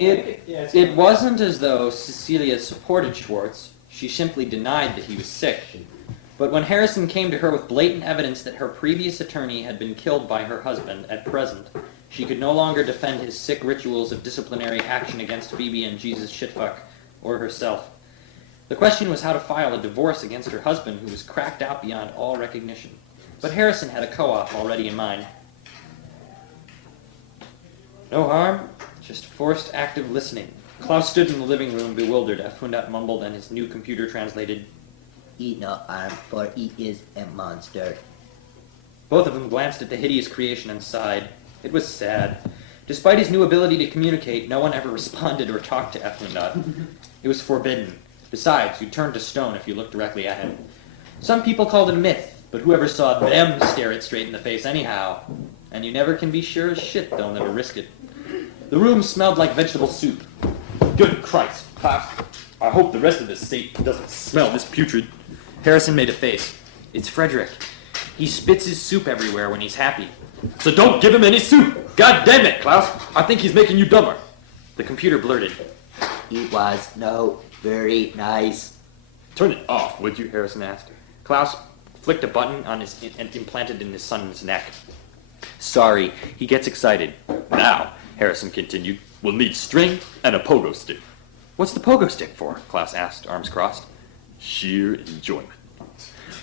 It wasn't as though Cecilia supported Schwartz. She simply denied that he was sick. But when Harrison came to her with blatant evidence that her previous attorney had been killed by her husband at present, she could no longer defend his sick rituals of disciplinary action against Phoebe and Jesus Shitfuck or herself. The question was how to file a divorce against her husband, who was cracked out beyond all recognition. But Harrison had a co-op already in mind. No harm, just forced active listening. Klaus stood in the living room, bewildered. Fundat mumbled, and his new computer translated, "He no harm, for he is a monster." Both of them glanced at the hideous creation and sighed. It was sad. Despite his new ability to communicate, no one ever responded or talked to Fundat. It was forbidden. Besides, you turned to stone if you looked directly at him. Some people called it a myth, but whoever saw them stare it straight in the face anyhow. And you never can be sure as shit they'll never risk it. The room smelled like vegetable soup. Good Christ, Klaus. I hope the rest of this state doesn't smell this putrid. Harrison made a face. It's Frederick. He spits his soup everywhere when he's happy. So don't give him any soup! God damn it, Klaus! I think he's making you dumber. The computer blurted. "He was no very nice." Turn it off, would you? Harrison asked. Klaus flicked a button on his and implanted in his son's neck. Sorry, he gets excited. Now, Harrison continued, we'll need string and a pogo stick. What's the pogo stick for? Klaus asked, arms crossed. Sheer enjoyment.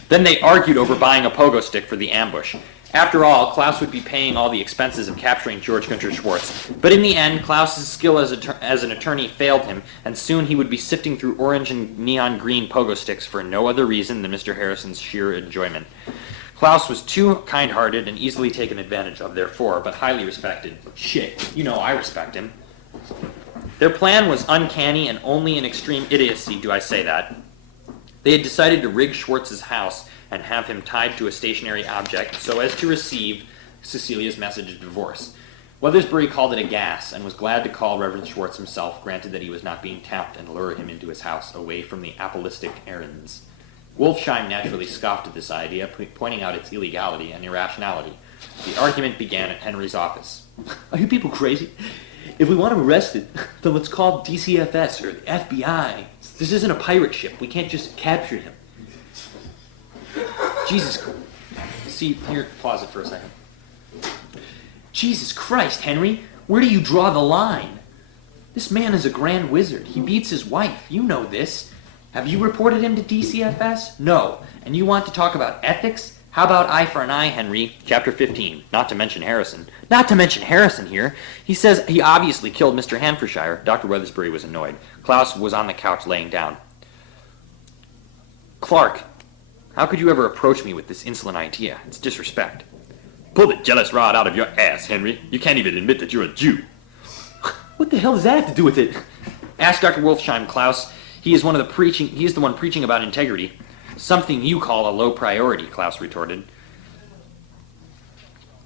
Then they argued over buying a pogo stick for the ambush. After all, Klaus would be paying all the expenses of capturing George Gunter Schwartz. But in the end, Klaus's skill as an attorney failed him, and soon he would be sifting through orange and neon green pogo sticks for no other reason than Mr. Harrison's sheer enjoyment. Klaus was too kind-hearted and easily taken advantage of, therefore, but highly respected. Shit, you know I respect him. Their plan was uncanny and only in extreme idiocy do I say that. They had decided to rig Schwartz's house and have him tied to a stationary object so as to receive Cecilia's message of divorce. Weathersbury called it a gas and was glad to call Reverend Schwartz himself, granted that he was not being tapped, and lure him into his house away from the apostolic errands. Wolfsheim naturally scoffed at this idea, pointing out its illegality and irrationality. The argument began at Henry's office. Are you people crazy? If we want him arrested, then let's call DCFS or the FBI. This isn't a pirate ship. We can't just capture him. Jesus. See, here, pause it for a second. Jesus Christ, Henry, where do you draw the line? This man is a grand wizard. He beats his wife. You know this. Have you reported him to DCFS? No. And you want to talk about ethics? How about eye for an eye, Henry? Chapter 15. Not to mention Harrison. Not to mention Harrison here. He says he obviously killed Mr. Hanfordshire. Dr. Weathersbury was annoyed. Klaus was on the couch laying down. Clark, how could you ever approach me with this insolent idea? It's disrespect. Pull the jealous rod out of your ass, Henry. You can't even admit that you're a Jew. What the hell does that have to do with it? Ask Dr. Wolfsheim, Klaus. He is the one preaching about integrity. Something you call a low priority, Klaus retorted.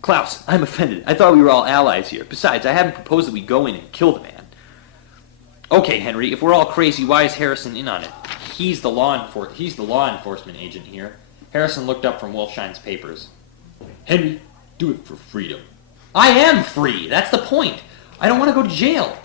Klaus, I'm offended. I thought we were all allies here. Besides, I haven't proposed that we go in and kill the man. Okay, Henry, if we're all crazy, why is Harrison in on it? He's the law enforcement agent here. Harrison looked up from Wolfsheim's papers. Henry, do it for freedom. I am free. That's the point. I don't want to go to jail.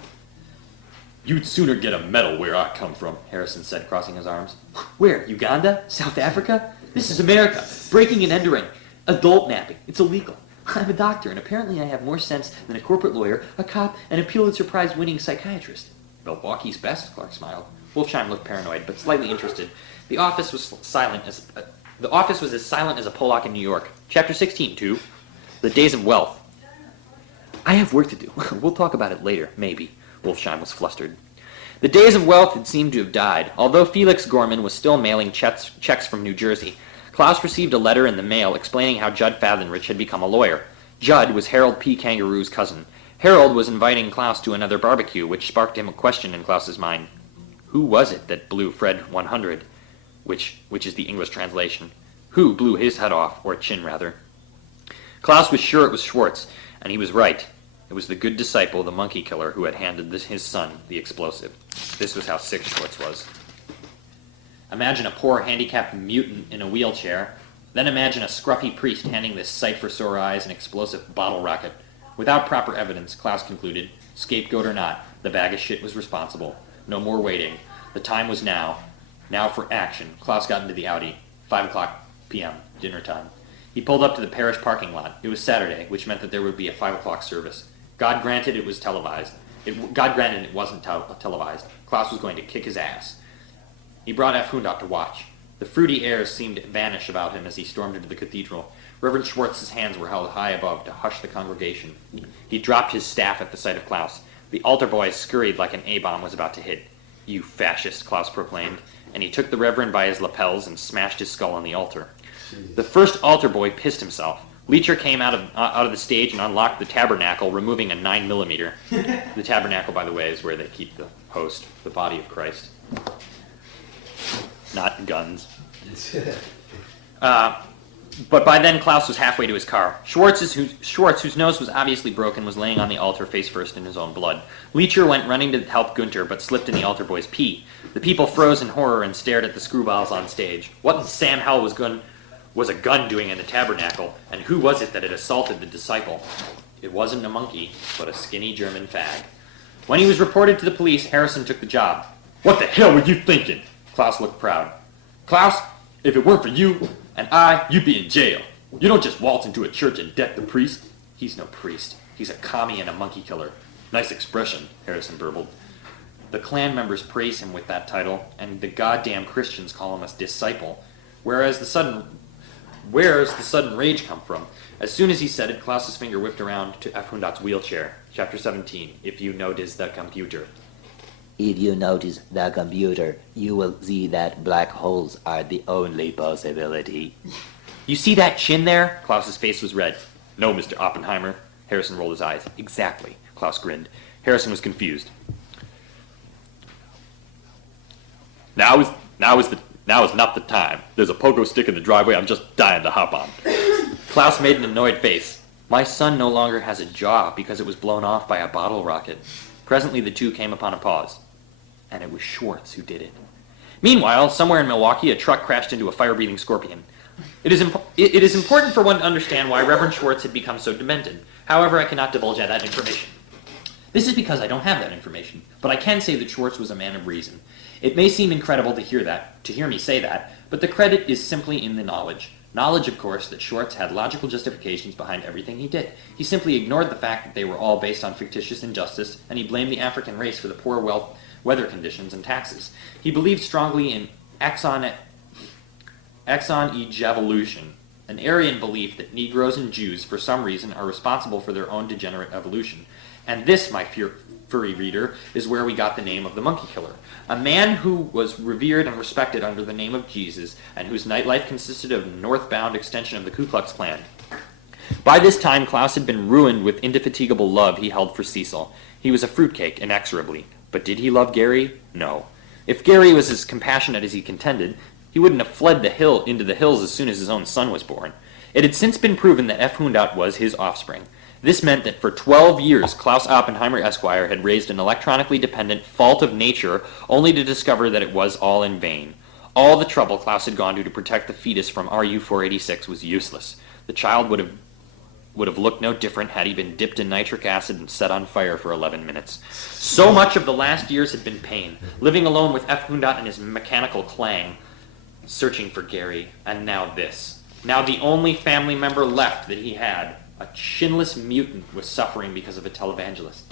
You'd sooner get a medal where I come from, Harrison said, crossing his arms. Where? Uganda? South Africa? This is America. Breaking and entering. Adult napping. It's illegal. I'm a doctor, and apparently I have more sense than a corporate lawyer, a cop, and a Pulitzer Prize-winning psychiatrist. Milwaukee's best, Clark smiled. Wolfsheim looked paranoid, but slightly interested. The office was as silent as a Pollock in New York. Chapter 16, 2. The Days of Wealth. I have work to do. We'll talk about it later, maybe. Wolfsheim was flustered. The days of wealth had seemed to have died. Although Felix Gorman was still mailing checks from New Jersey, Klaus received a letter in the mail explaining how Judd Fathernrich had become a lawyer. Judd was Harold P. Kangaroo's cousin. Harold was inviting Klaus to another barbecue, which sparked him a question in Klaus's mind. Who was it that blew Fred 100? Which is the English translation. Who blew his head off, or chin rather? Klaus was sure it was Schwartz, and he was right. It was the good disciple, the monkey killer, who had handed his son the explosive. This was how sick Schwartz was. Imagine a poor handicapped mutant in a wheelchair, Then imagine a scruffy priest handing this sight for sore eyes an explosive bottle rocket. Without proper evidence, Klaus concluded, scapegoat or not, the bag of shit was responsible. No more waiting. The time was now. Now for action. Klaus got into the Audi. 5 o'clock p.m., dinner time. He pulled up to the parish parking lot. It was Saturday, which meant that there would be a 5 o'clock service. God granted it was televised. God granted it wasn't televised. Klaus was going to kick his ass. He brought F. Hundot to watch. The fruity airs seemed to vanish about him as he stormed into the cathedral. Reverend Schwartz's hands were held high above to hush the congregation. He dropped his staff at the sight of Klaus. The altar boy scurried like an A-bomb was about to hit. "You fascist," Klaus proclaimed, and he took the reverend by his lapels and smashed his skull on the altar. The first altar boy pissed himself. Leecher came out of the stage and unlocked the tabernacle, removing a 9mm. The tabernacle, by the way, is where they keep the host, the body of Christ. Not guns. But by then, Klaus was halfway to his car. Schwartz, whose nose was obviously broken, was laying on the altar face first in his own blood. Leecher went running to help Gunter, but slipped in the altar boy's pee. The people froze in horror and stared at the screwballs on stage. What in Sam Hell was a gun doing in the tabernacle, and who was it that had assaulted the disciple? It wasn't a monkey, but a skinny German fag. When he was reported to the police, Harrison took the job. "What the hell were you thinking?" Klaus looked proud. "Klaus, if it weren't for you and you'd be in jail. You don't just waltz into a church and deck the priest." "He's no priest. He's a commie and a monkey killer." "Nice expression," Harrison burbled. "The Klan members praise him with that title, and the goddamn Christians call him a disciple. Where's the sudden rage come from?" As soon as he said it, Klaus's finger whipped around to F. Hundot's wheelchair. Chapter 17, If You Notice the Computer. If you notice the computer, you will see that black holes are the only possibility. "You see that chin there?" Klaus's face was red. "No, Mr. Oppenheimer." Harrison rolled his eyes. "Exactly." Klaus grinned. Harrison was confused. Now is not the time. There's a pogo stick in the driveway I'm just dying to hop on." Klaus made an annoyed face. "My son no longer has a jaw because it was blown off by a bottle rocket." Presently the two came upon a pause. And it was Schwartz who did it. Meanwhile, somewhere in Milwaukee, a truck crashed into a fire-breathing scorpion. It is important for one to understand why Reverend Schwartz had become so demented. However, I cannot divulge that information. This is because I don't have that information, but I can say that Schwartz was a man of reason. It may seem incredible to hear me say that, but the credit is simply in the knowledge. Knowledge, of course, that Schwartz had logical justifications behind everything he did. He simply ignored the fact that they were all based on fictitious injustice, and he blamed the African race for the poor weather conditions and taxes. He believed strongly in axon evolution, an Aryan belief that Negroes and Jews, for some reason, are responsible for their own degenerate evolution. And this, my furry reader, is where we got the name of the monkey killer. A man who was revered and respected under the name of Jesus, and whose nightlife consisted of a northbound extension of the Ku Klux Klan. By this time, Klaus had been ruined with indefatigable love he held for Cecil. He was a fruitcake, inexorably. But did he love Gary? No. If Gary was as compassionate as he contended, he wouldn't have fled into the hills as soon as his own son was born. It had since been proven that F. Hundot was his offspring. This meant that for 12 years, Klaus Oppenheimer Esquire had raised an electronically dependent fault of nature, only to discover that it was all in vain. All the trouble Klaus had gone to protect the fetus from RU-486 was useless. The child would have looked no different had he been dipped in nitric acid and set on fire for 11 minutes. So much of the last years had been pain, living alone with F. Hundot and his mechanical clang, searching for Gary, and now this. Now the only family member left that he had, a chinless mutant, was suffering because of a televangelist.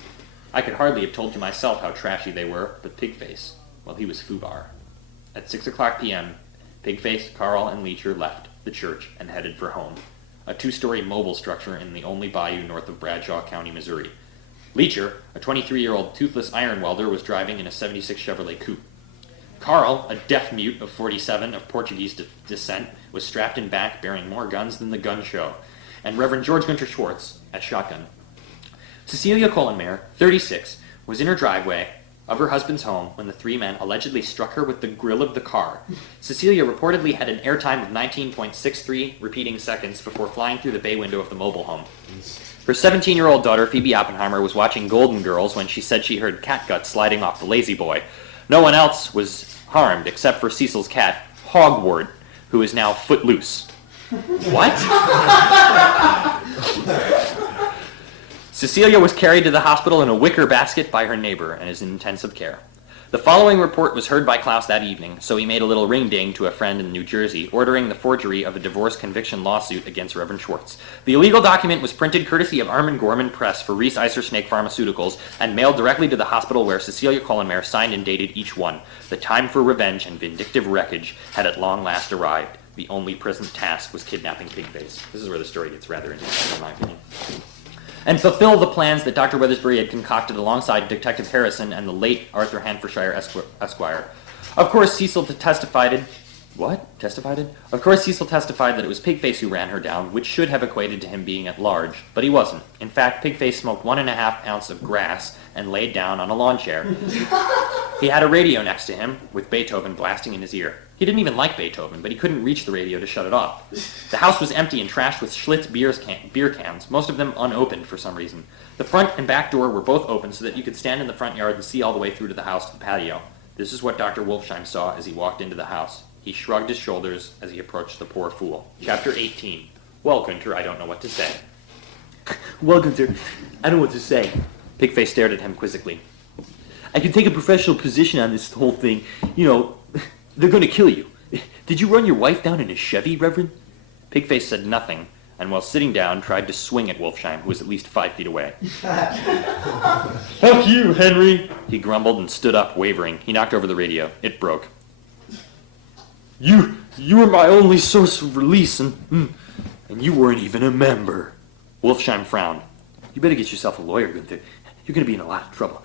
I could hardly have told you myself how trashy they were, but Pigface, well, he was foobar. At 6 o'clock p.m., Pigface, Carl, and Leecher left the church and headed for home, a 2-story mobile structure in the only bayou north of Bradshaw County, Missouri. Leecher, a 23-year-old toothless iron welder, was driving in a 76 Chevrolet coupe. Carl, a deaf mute of 47 of Portuguese descent, was strapped in back bearing more guns than the gun show, and Reverend George Gunter Schwartz at shotgun. Cecilia Collenmeyer, 36, was in her driveway of her husband's home when the three men allegedly struck her with the grill of the car. Cecilia reportedly had an airtime of 19.63 repeating seconds before flying through the bay window of the mobile home. Her 17-year-old daughter, Phoebe Oppenheimer, was watching Golden Girls when she said she heard catgut sliding off the lazy boy. No one else was harmed except for Cecil's cat, Hogwart, who is now footloose. What? Cecilia was carried to the hospital in a wicker basket by her neighbor and is in intensive care. The following report was heard by Klaus that evening, so he made a little ring-ding to a friend in New Jersey, ordering the forgery of a divorce conviction lawsuit against Reverend Schwartz. The illegal document was printed courtesy of Armin Gorman Press for Reese Iser Snake Pharmaceuticals and mailed directly to the hospital where Cecilia Collenmare signed and dated each one. The time for revenge and vindictive wreckage had at long last arrived. The only present task was kidnapping Pigface. This is where the story gets rather interesting, in my opinion. And fulfill the plans that Dr. Weathersbury had concocted alongside Detective Harrison and the late Arthur Hanfordshire Esquire. Of course, Cecil testified... What? Testified? Of course, Cecil testified that it was Pigface who ran her down, which should have equated to him being at large, but he wasn't. In fact, Pigface smoked 1.5 ounces of grass and laid down on a lawn chair. He had a radio next to him, with Beethoven blasting in his ear. He didn't even like Beethoven, but he couldn't reach the radio to shut it off. The house was empty and trashed with Schlitz beer cans, most of them unopened for some reason. The front and back door were both open so that you could stand in the front yard and see all the way through to the house to the patio. This is what Dr. Wolfsheim saw as he walked into the house. He shrugged his shoulders as he approached the poor fool. Chapter 18. Well, Günther, I don't know what to say. Well, Günther, I don't know what to say. Pigface stared at him quizzically. I can take a professional position on this whole thing. You know, they're going to kill you. Did you run your wife down in a Chevy, Reverend? Pigface said nothing, and while sitting down, tried to swing at Wolfsheim, who was at least 5 feet away. Fuck you, Henry! He grumbled and stood up, wavering. He knocked over the radio. It broke. You were my only source of release, and you weren't even a member. Wolfsheim frowned. You better get yourself a lawyer, Günther. You're going to be in a lot of trouble.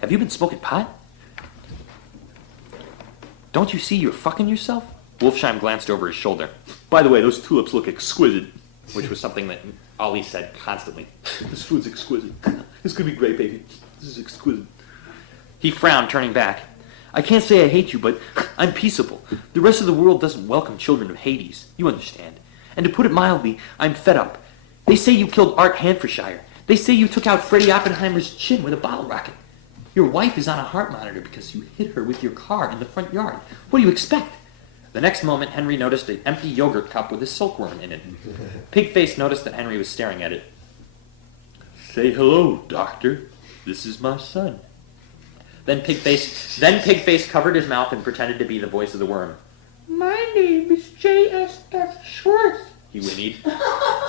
Have you been smoking pot? Don't you see you're fucking yourself? Wolfsheim glanced over his shoulder, By the way, those tulips look exquisite. which was something that Ollie said constantly. This food's exquisite. This could be great, baby. This is exquisite. He frowned, turning back. I can't say I hate you, but I'm peaceable. The rest of the world doesn't welcome children of Hades. You understand. And to put it mildly, I'm fed up. They say you killed Art Hanfordshire. They say you took out Freddie Oppenheimer's chin with a bottle rocket. Your wife is on a heart monitor because you hit her with your car in the front yard. What do you expect? The next moment, Henry noticed an empty yogurt cup with a silkworm in it. Pigface noticed that Henry was staring at it. Say hello, Doctor. This is my son. Then Pigface covered his mouth and pretended to be the voice of the worm. My name is J.S.F. Schwartz, he whinnied.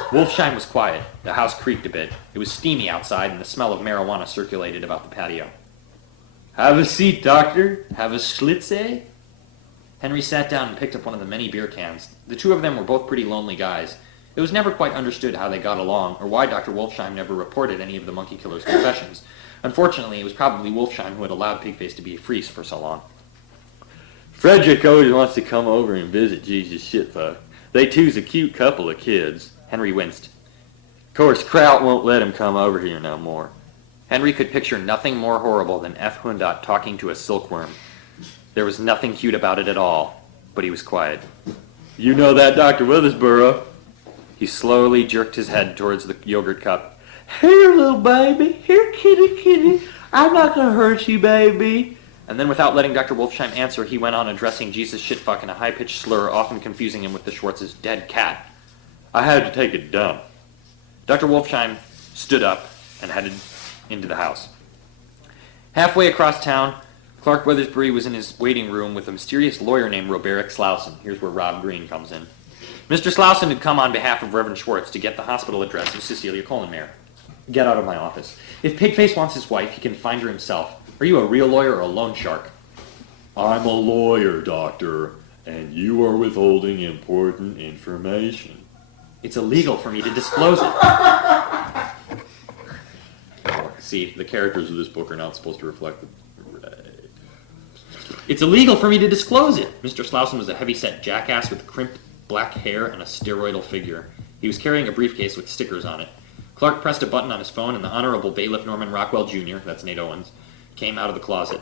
Wolfsheim was quiet. The house creaked a bit. It was steamy outside, and the smell of marijuana circulated about the patio. Have a seat, Doctor. Have a Schlitz, eh? Henry sat down and picked up one of the many beer cans. The two of them were both pretty lonely guys. It was never quite understood how they got along, or why Dr. Wolfsheim never reported any of the monkey killer's confessions. Unfortunately, it was probably Wolfsheim who had allowed Pigface to be a freak for so long. Frederick always wants to come over and visit Jesus Shitfuck. They two's a cute couple of kids. Henry winced. Of course, Kraut won't let him come over here no more. Henry could picture nothing more horrible than F. Hundat talking to a silkworm. There was nothing cute about it at all, but he was quiet. You know that Dr. Withersboro. He slowly jerked his head towards the yogurt cup. Here, little baby. Here, kitty. I'm not going to hurt you, baby. And then without letting Dr. Wolfsheim answer, he went on addressing Jesus Shitfuck in a high-pitched slur, often confusing him with the Schwartz's dead cat. I had to take a dump. Dr. Wolfsheim stood up and headed into the house. Halfway across town, Clark Weathersbury was in his waiting room with a mysterious lawyer named Roberick Slauson. Here's where Rob Green comes in. Mr. Slauson had come on behalf of Reverend Schwartz to get the hospital address of Cecilia Collenmare. Get out of my office. If Pigface wants his wife, he can find her himself. Are you a real lawyer or a loan shark? I'm a lawyer, Doctor, and you are withholding important information. It's illegal for me to disclose it. See, the characters of this book are not supposed to reflect the... Right. It's illegal for me to disclose it. Mr. Slauson was a heavy-set jackass with crimped black hair and a steroidal figure. He was carrying a briefcase with stickers on it. Clark pressed a button on his phone, and the Honorable Bailiff Norman Rockwell Jr., that's Nate Owens, came out of the closet.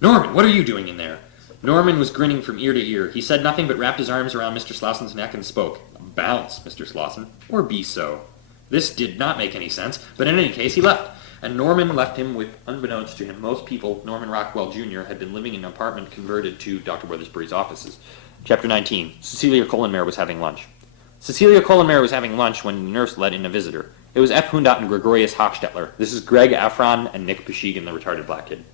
Norman, what are you doing in there? Norman was grinning from ear to ear. He said nothing but wrapped his arms around Mr. Slauson's neck and spoke. Bounce, Mr. Slauson, or be so. This did not make any sense, but in any case, he left. And Norman left him with, unbeknownst to him, most people, Norman Rockwell Jr. had been living in an apartment converted to Dr. Weathersbury's offices. Chapter 19. Cecilia Collenmere was having lunch. Cecilia Collenmere was having lunch when the nurse let in a visitor. It was F. Hundat and Gregorius Hochstetler. This is Greg Afron and Nick Peshigan, the retarded black kid.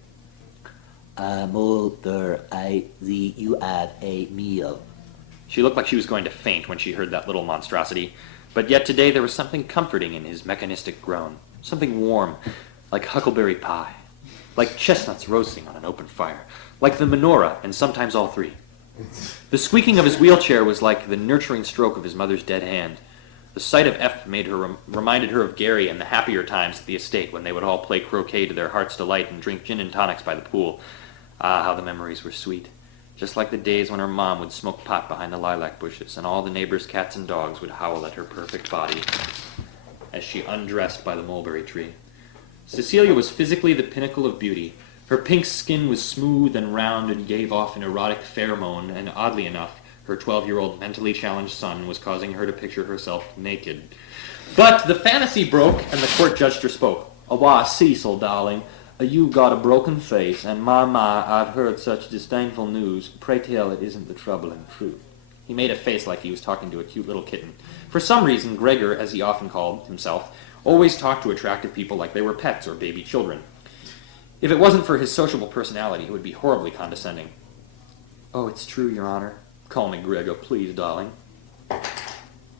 Mother, I see you have a meal. She looked like she was going to faint when she heard that little monstrosity, but yet today there was something comforting in his mechanistic groan, something warm, like huckleberry pie, like chestnuts roasting on an open fire, like the menorah, and sometimes all three. The squeaking of his wheelchair was like the nurturing stroke of his mother's dead hand. The sight of F made her reminded her of Gary and the happier times at the estate when they would all play croquet to their heart's delight and drink gin and tonics by the pool. Ah, how the memories were sweet. Just like the days when her mom would smoke pot behind the lilac bushes and all the neighbors' cats and dogs would howl at her perfect body as she undressed by the mulberry tree. Cecilia was physically the pinnacle of beauty. Her pink skin was smooth and round and gave off an erotic pheromone, and oddly enough, her 12-year-old mentally challenged son was causing her to picture herself naked. But the fantasy broke, and the court judge spoke. "Why, Cecil, darling, you've got a broken face, and my, I've heard such disdainful news. Pray tell it isn't the troubling truth." He made a face like he was talking to a cute little kitten. For some reason, Gregor, as he often called himself, always talked to attractive people like they were pets or baby children. If it wasn't for his sociable personality, it would be horribly condescending. "Oh, it's true, Your Honor." "Call me Gregor, please, darling."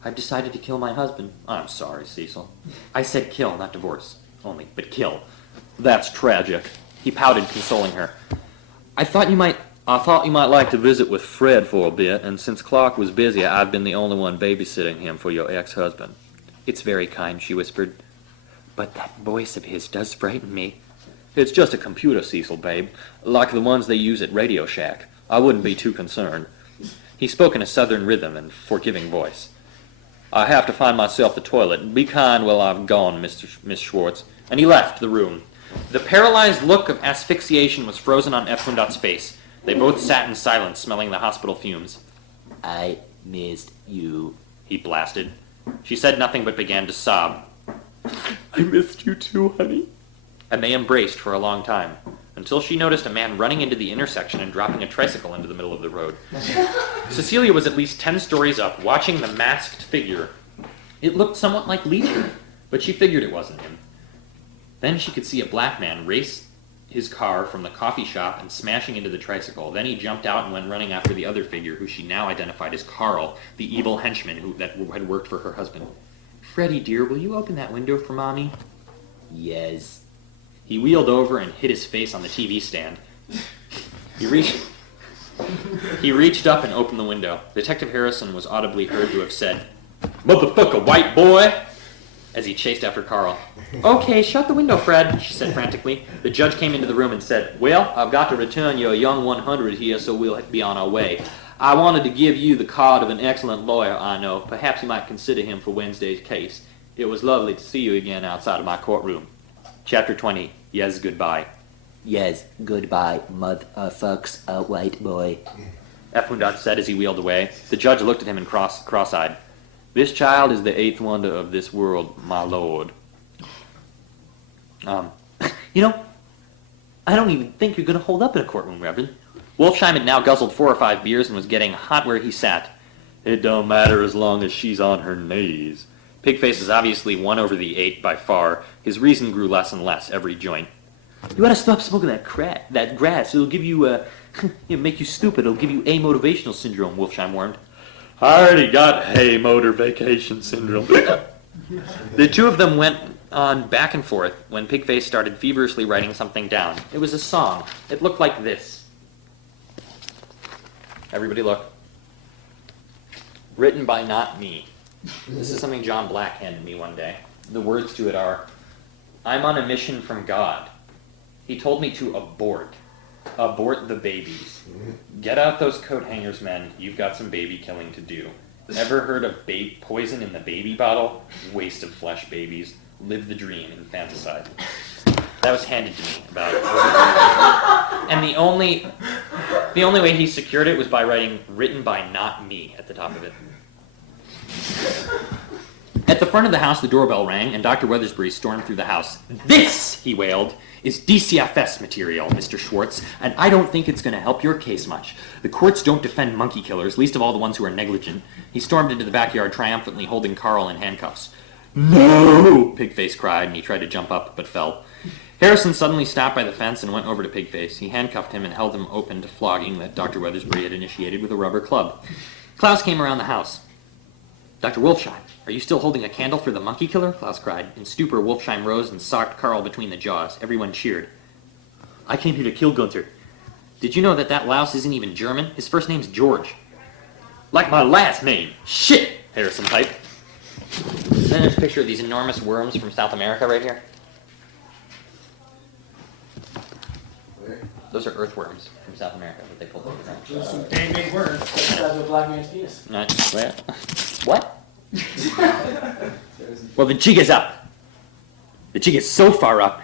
"I've decided to kill my husband." "I'm sorry, Cecil." "I said kill, not divorce. Only, but kill." "That's tragic." He pouted, consoling her. I thought you might like to visit with Fred for a bit, and since Clark was busy, I've been the only one babysitting him for your ex-husband." "It's very kind," she whispered. "But that voice of his does frighten me." "It's just a computer, Cecil, babe, like the ones they use at Radio Shack. I wouldn't be too concerned." He spoke in a southern rhythm and forgiving voice. "I have to find myself the toilet. Be kind while I've gone, Miss Schwartz." And he left the room. The paralyzed look of asphyxiation was frozen on F. Hundat's face. They both sat in silence, smelling the hospital fumes. "I missed you," he blasted. She said nothing but began to sob. I missed you too, honey. And they embraced for a long time, until she noticed a man running into the intersection and dropping a tricycle into the middle of the road. Cecilia was at least 10 stories up, watching the masked figure. It looked somewhat like Leader, but she figured it wasn't him. Then she could see a black man race his car from the coffee shop and smashing into the tricycle. Then he jumped out and went running after the other figure, who she now identified as Carl, the evil henchman that had worked for her husband. "Freddie, dear, will you open that window for Mommy?" "Yes." He wheeled over and hit his face on the TV stand. He reached up and opened the window. Detective Harrison was audibly heard to have said, "Motherfucker, white boy!" as he chased after Carl. "Okay, shut the window, Fred," she said frantically. The judge came into the room and said, "Well, I've got to return your young 100 here, so we'll be on our way. I wanted to give you the card of an excellent lawyer I know. Perhaps you might consider him for Wednesday's case. It was lovely to see you again outside of my courtroom." Chapter 20. Yes, goodbye. "Yes, goodbye, motherfucks, white boy." F. Hundat said as he wheeled away. The judge looked at him and cross-eyed. "This child is the eighth wonder of this world, my lord." I don't even think you're going to hold up in a courtroom, Reverend. Wolfsheim had now guzzled 4 or 5 beers and was getting hot where he sat. "It don't matter as long as she's on her knees." Pigface is obviously won over the 8 by far. His reason grew less and less every joint. "You ought to stop smoking that grass. It'll give you, it'll make you stupid. It'll give you amotivational syndrome," Wolfsheim warned. "I already got hay motor vacation syndrome." The two of them went on back and forth when Pigface started feverishly writing something down. It was a song. It looked like this. Everybody look. Written by not me. This is something John Black handed me one day. The words to it are, "I'm on a mission from God. He told me to abort. Abort the babies. Get out those coat hangers, men. You've got some baby killing to do. Ever heard of poison in the baby bottle? Waste of flesh, babies. Live the dream, infanticide." That was handed to me about it. And the only way he secured it was by writing "written by not me" at the top of it. At the front of the house, the doorbell rang, and Dr. Weathersbury stormed through the house. "This," he wailed, "is DCFS material, Mr. Schwartz, and I don't think it's going to help your case much. The courts don't defend monkey killers, least of all the ones who are negligent." He stormed into the backyard, triumphantly holding Carl in handcuffs. "No!" Pigface cried, and he tried to jump up, but fell. Harrison suddenly stopped by the fence and went over to Pigface. He handcuffed him and held him open to flogging that Dr. Weathersbury had initiated with a rubber club. Klaus came around the house. "Dr. Wolfsheim, are you still holding a candle for the monkey killer?" Klaus cried. In stupor, Wolfsheim rose and socked Carl between the jaws. Everyone cheered. "I came here to kill Gunther." "Did you know that louse isn't even German? His first name's George." "Like my last name. Shit!" Harrison piped. Then there's a picture of these enormous worms from South America right here. Where? Those are earthworms from South America that they pulled over the ground. Those are some dang big words. That's the size of a black man's penis. What? Well, the jig is up. The jig is so far up,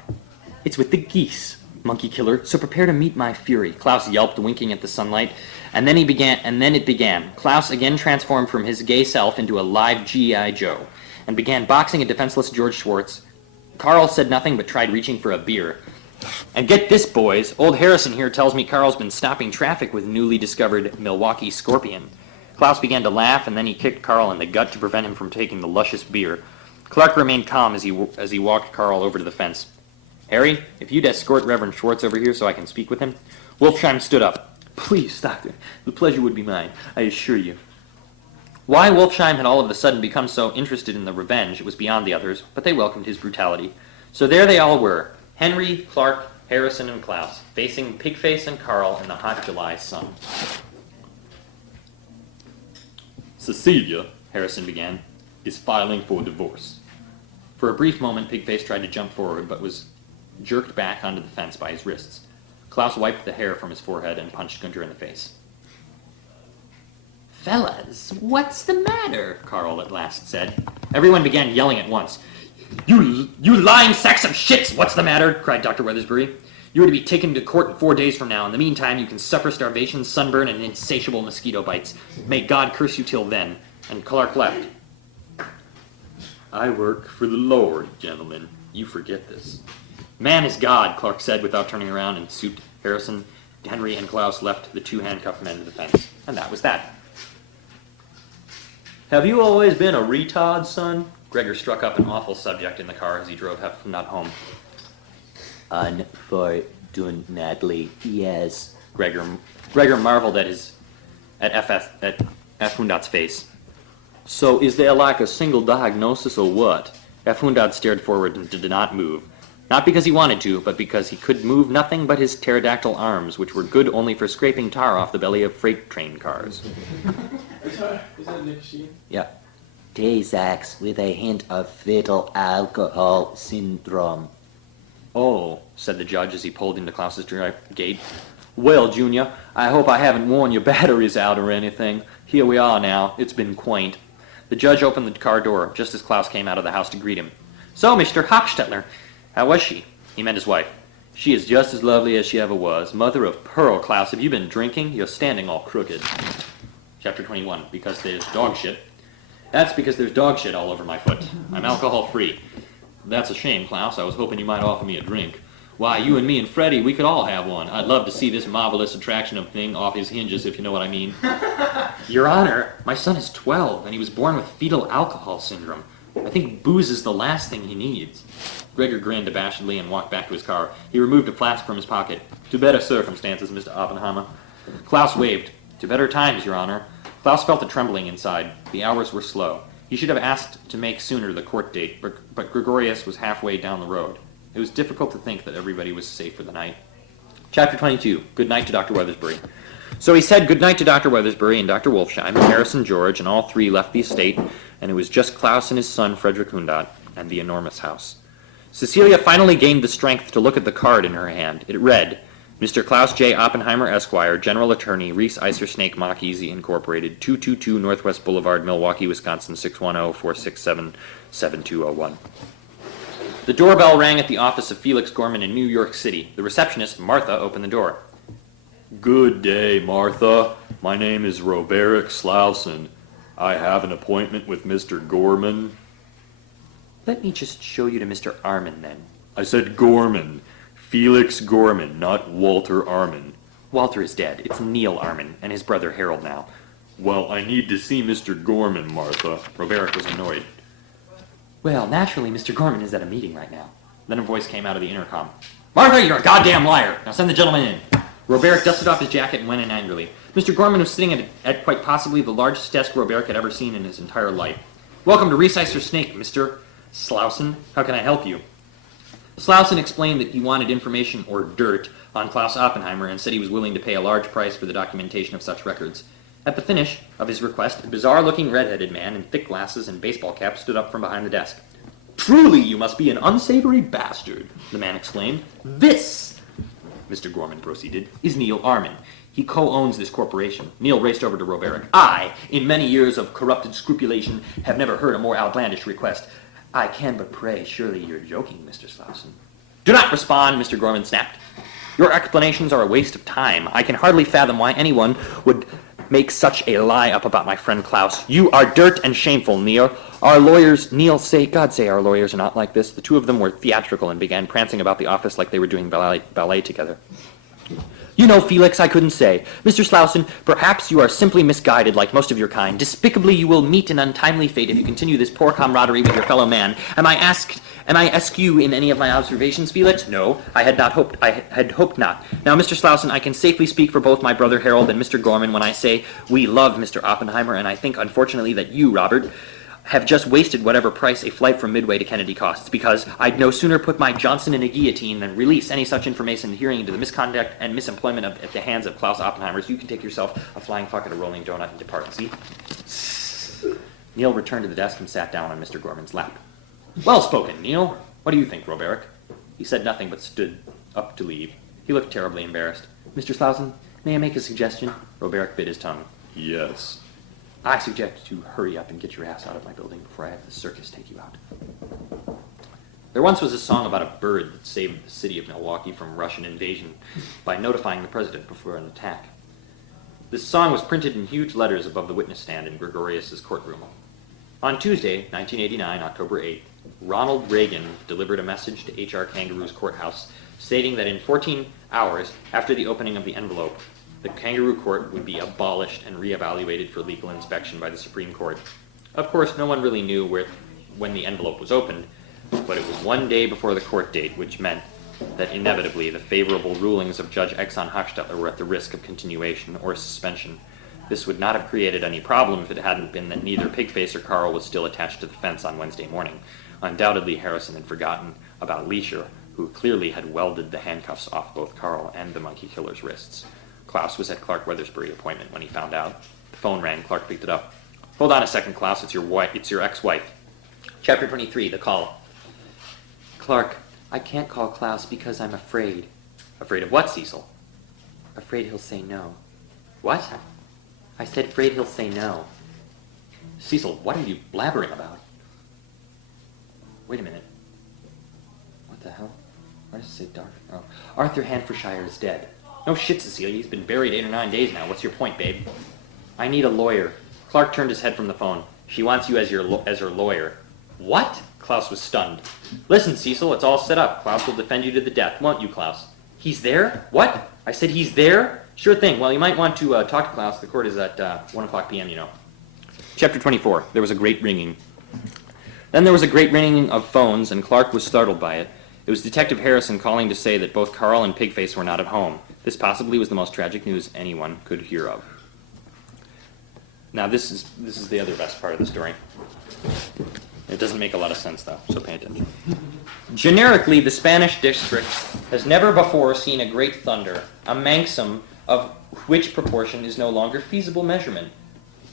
it's with the geese, monkey killer, so prepare to meet my fury. Klaus yelped, winking at the sunlight, and then it began. Klaus again transformed from his gay self into a live G.I. Joe, and began boxing a defenseless George Schwartz. Carl said nothing but tried reaching for a beer. And get this, boys, old Harrison here tells me Carl's been stopping traffic with newly discovered Milwaukee Scorpion. Klaus began to laugh, and then he kicked Carl in the gut to prevent him from taking the luscious beer. Clark remained calm as he walked Carl over to the fence. "Harry, if you'd escort Reverend Schwartz over here so I can speak with him." Wolfsheim stood up. "Please, Doctor, the pleasure would be mine, I assure you." Why Wolfsheim had all of a sudden become so interested in the revenge was beyond the others, but they welcomed his brutality. So there they all were, Henry, Clark, Harrison, and Klaus, facing Pigface and Carl in the hot July sun. "Cecilia," Harrison began, "is filing for divorce." For a brief moment, Pigface tried to jump forward, but was jerked back onto the fence by his wrists. Klaus wiped the hair from his forehead and punched Gunther in the face. "Fellas, what's the matter?" Carl at last said. Everyone began yelling at once. You lying sacks of shits, what's the matter?" cried Dr. Weathersbury. "You are to be taken to court in 4 days from now. In the meantime, you can suffer starvation, sunburn, and insatiable mosquito bites. May God curse you till then." And Clark left. "I work for the Lord, gentlemen. You forget this." "Man is God," Clark said without turning around, and souped. Harrison, Henry, and Klaus left the 2 handcuffed men to the fence. And that was that. "Have you always been a retard, son?" Gregor struck up an awful subject in the car as he drove Hefnut home. Unfortunately, yes. Gregor marveled at Hefnut's face. "So is there like a single diagnosis or what?" Hefnut stared forward and did not move. Not because he wanted to, but because he could move nothing but his pterodactyl arms, which were good only for scraping tar off the belly of freight train cars. Is that Nick Sheen? Yeah. Tay-Sachs with a hint of fetal alcohol syndrome. "Oh," said the judge as he pulled into Klaus's gate. "Well, Junior, I hope I haven't worn your batteries out or anything. Here we are now. It's been quaint." The judge opened the car door just as Klaus came out of the house to greet him. "So, Mr. Hochstetler, how was she?" He meant his wife. "She is just as lovely as she ever was. Mother of pearl, Klaus, have you been drinking? You're standing all crooked." Chapter 21, because there's dog shit. "That's because there's dog shit all over my foot. I'm alcohol-free." "That's a shame, Klaus. I was hoping you might offer me a drink." "Why, you and me and Freddie, we could all have one. I'd love to see this marvelous attraction of thing off his hinges, if you know what I mean." "Your Honor, my son is 12, and he was born with fetal alcohol syndrome. I think booze is the last thing he needs." Gregor grinned abashedly and walked back to his car. He removed a flask from his pocket. "To better circumstances, Mr. Oppenheimer." Klaus waved. "To better times, Your Honor." Klaus felt a trembling inside. The hours were slow. He should have asked to make sooner the court date, but Gregorius was halfway down the road. It was difficult to think that everybody was safe for the night. Chapter 22, Good Night to Dr. Weathersbury. So he said good night to Dr. Weathersbury and Dr. Wolfsheim and Harrison George, and all 3 left the estate, and it was just Klaus and his son, Frederick Hundot, and the enormous house. Cecilia finally gained the strength to look at the card in her hand. It read, Mr. Klaus J. Oppenheimer, Esquire, General Attorney, Reese Icer Snake Mock Easy, Incorporated, 222 Northwest Boulevard, Milwaukee, Wisconsin, 610-467-7201. The doorbell rang at the office of Felix Gorman in New York City. The receptionist, Martha, opened the door. Good day, Martha. My name is Roberick Slauson. I have an appointment with Mr. Gorman. Let me just show you to Mr. Armin, then. I said Gorman. Felix Gorman, not Walter Armin. Walter is dead. It's Neil Armin, and his brother Harold now. Well, I need to see Mr. Gorman, Martha. Roberic was annoyed. Well, naturally, Mr. Gorman is at a meeting right now. Then a voice came out of the intercom. Martha, you're a goddamn liar! Now send the gentleman in. Roberic dusted off his jacket and went in angrily. Mr. Gorman was sitting at quite possibly the largest desk Roberic had ever seen in his entire life. Welcome to Resizer Snake, Mr. Slauson. How can I help you? Slauson explained that he wanted information, or dirt, on Klaus Oppenheimer and said he was willing to pay a large price for the documentation of such records. At the finish of his request, a bizarre-looking red-headed man in thick glasses and baseball cap stood up from behind the desk. Truly, you must be an unsavory bastard, The man exclaimed. This, Mr. Gorman proceeded, is Neil Armin. He co-owns this corporation. Neil raced over to Roberic. I, in many years of corrupted scrupulation, have never heard a more outlandish request. I can but pray, surely you're joking, Mr. Slauson. Do not respond, Mr. Gorman snapped. Your explanations are a waste of time. I can hardly fathom why anyone would make such a lie up about my friend Klaus. You are dirt and shameful, Neil. Our lawyers, God say our lawyers are not like this. The two of them were theatrical and began prancing about the office like they were doing ballet together. You know, Felix, I couldn't say. Mr. Slauson, perhaps you are simply misguided like most of your kind. Despicably you will meet an untimely fate if you continue this poor camaraderie with your fellow man. Am I askew in any of my observations, Felix? No, I had hoped not. Now, Mr. Slauson, I can safely speak for both my brother Harold and Mr. Gorman when I say we love Mr. Oppenheimer, and I think, unfortunately, that you, Robert, have just wasted whatever price a flight from Midway to Kennedy costs, because I'd no sooner put my Johnson in a guillotine than release any such information adhering into the misconduct and misemployment at the hands of Klaus Oppenheimer, so you can take yourself a flying fuck at a rolling donut and depart. See? Neil returned to the desk and sat down on Mr. Gorman's lap. Well spoken, Neil. What do you think, Roberic? He said nothing but stood up to leave. He looked terribly embarrassed. Mr. Slauson, may I make a suggestion? Roberic bit his tongue. Yes. I suggest you hurry up and get your ass out of my building before I have the circus take you out. There once was a song about a bird that saved the city of Milwaukee from Russian invasion by notifying the president before an attack. This song was printed in huge letters above the witness stand in Gregorius's courtroom. On Tuesday, 1989, October 8th, Ronald Reagan delivered a message to H.R. Kangaroo's courthouse stating that in 14 hours after the opening of the envelope, the Kangaroo Court would be abolished and reevaluated for legal inspection by the Supreme Court. Of course, no one really knew when the envelope was opened, but it was one day before the court date, which meant that inevitably the favorable rulings of Judge Exxon Hochstetler were at the risk of continuation or suspension. This would not have created any problem if it hadn't been that neither Pigface or Carl was still attached to the fence on Wednesday morning. Undoubtedly, Harrison had forgotten about Leisure, who clearly had welded the handcuffs off both Carl and the monkey killer's wrists. Klaus was at Clark Weathersbury's appointment when he found out. The phone rang. Clark picked it up. Hold on a second, Klaus. It's your ex-wife. Chapter 23, The Call. Clark, I can't call Klaus because I'm afraid. Afraid of what, Cecil? Afraid he'll say no. What? I said afraid he'll say no. Cecil, what are you blabbering about? Wait a minute. What the hell? Why does it say dark? Oh. Arthur Hanfordshire is dead. No shit, Cecilia. He's been buried 8 or 9 days now. What's your point, babe? I need a lawyer. Clark turned his head from the phone. She wants you as her lawyer. What? Klaus was stunned. Listen, Cecil, it's all set up. Klaus will defend you to the death, won't you, Klaus? He's there? What? I said he's there? Sure thing. Well, you might want to talk to Klaus. The court is at 1 o'clock p.m., you know. Chapter 24. There was a great ringing. Then there was a great ringing of phones, and Clark was startled by it. It was Detective Harrison calling to say that both Carl and Pigface were not at home. This possibly was the most tragic news anyone could hear of. Now, this is the other best part of the story. It doesn't make a lot of sense, though, so pay attention. Generically, the Spanish district has never before seen a great thunder, a maxim of which proportion is no longer feasible measurement.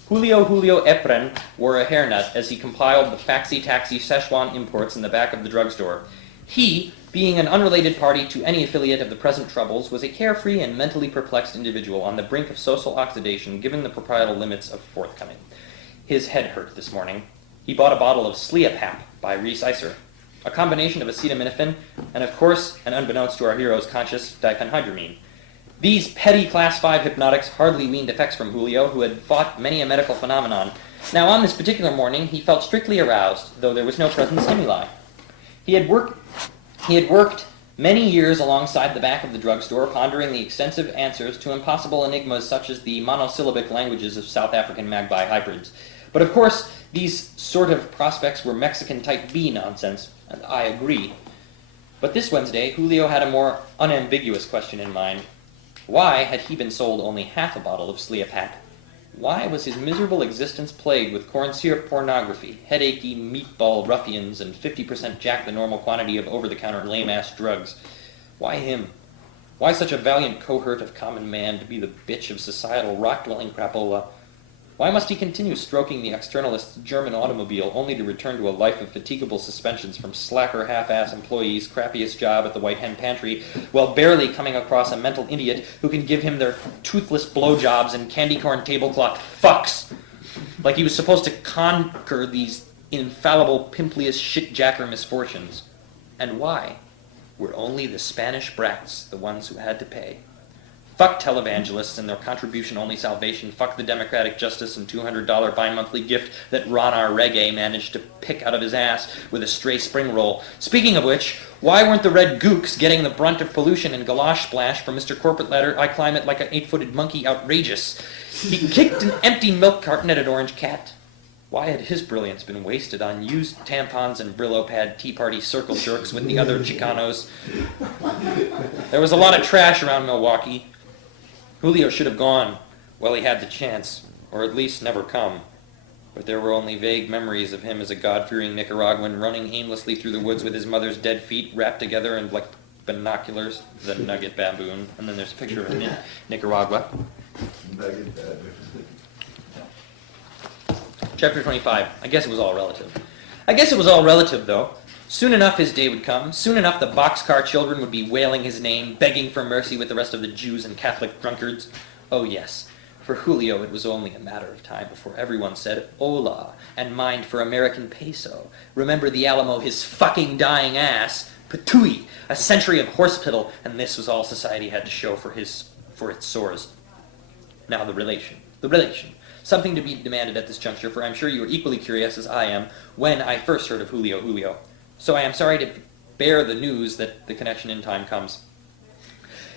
Julio Epren wore a hairnet as he compiled the faxi-taxi Szechuan imports in the back of the drugstore. He, being an unrelated party to any affiliate of the present troubles, was a carefree and mentally perplexed individual on the brink of social oxidation given the proprietal limits of forthcoming. His head hurt this morning. He bought a bottle of Sleepap by Resizer, a combination of acetaminophen and, of course, and unbeknownst to our hero's conscious, diphenhydramine. These petty Class 5 hypnotics hardly weaned effects from Julio, who had fought many a medical phenomenon Now, on this particular morning, he felt strictly aroused, though there was no present stimuli. He had worked many years alongside the back of the drugstore, pondering the extensive answers to impossible enigmas such as the monosyllabic languages of South African magpie hybrids. But of course, these sort of prospects were Mexican Type B nonsense, and I agree. But this Wednesday, Julio had a more unambiguous question in mind. Why had he been sold only half a bottle of Sleopat? Why was his miserable existence plagued with corn syrup pornography, headachy meatball ruffians, and 50% Jack the normal quantity of over-the-counter lame-ass drugs? Why him? Why such a valiant cohort of common man to be the bitch of societal rock-dwelling crapola? Why must he continue stroking the externalist's German automobile only to return to a life of fatigable suspensions from slacker half-ass employees, crappiest job at the White Hen Pantry, while barely coming across a mental idiot who can give him their toothless blowjobs and candy corn tablecloth fucks? Like he was supposed to conquer these infallible pimplious shitjacker misfortunes. And why were only the Spanish brats the ones who had to pay? Fuck televangelists and their contribution-only salvation. Fuck the democratic justice and $200 bi-monthly gift that Ron R. Reggae managed to pick out of his ass with a stray spring roll. Speaking of which, why weren't the red gooks getting the brunt of pollution and galosh splash from Mr. Corporate Ladder, I climb it like an 8-footed monkey outrageous? He kicked an empty milk carton at an orange cat. Why had his brilliance been wasted on used tampons and Brillo pad Tea Party circle jerks with the other Chicanos? There was a lot of trash around Milwaukee. Julio should have gone while he had the chance, or at least never come. But there were only vague memories of him as a God-fearing Nicaraguan running aimlessly through the woods with his mother's dead feet wrapped together in like binoculars, the nugget baboon. And then there's a picture of him in Nicaragua. Nugget baboon. Chapter 25. I guess it was all relative, though. Soon enough his day would come. Soon enough the boxcar children would be wailing his name, begging for mercy with the rest of the Jews and Catholic drunkards. Oh yes, for Julio it was only a matter of time before everyone said, "Hola," and mined for American peso. Remember the Alamo, his fucking dying ass. Patooey, a century of horse piddle, and this was all society had to show for its sores. Now the relation. Something to be demanded at this juncture, for I'm sure you are equally curious as I am when I first heard of Julio. So I am sorry to bear the news that the connection in time comes.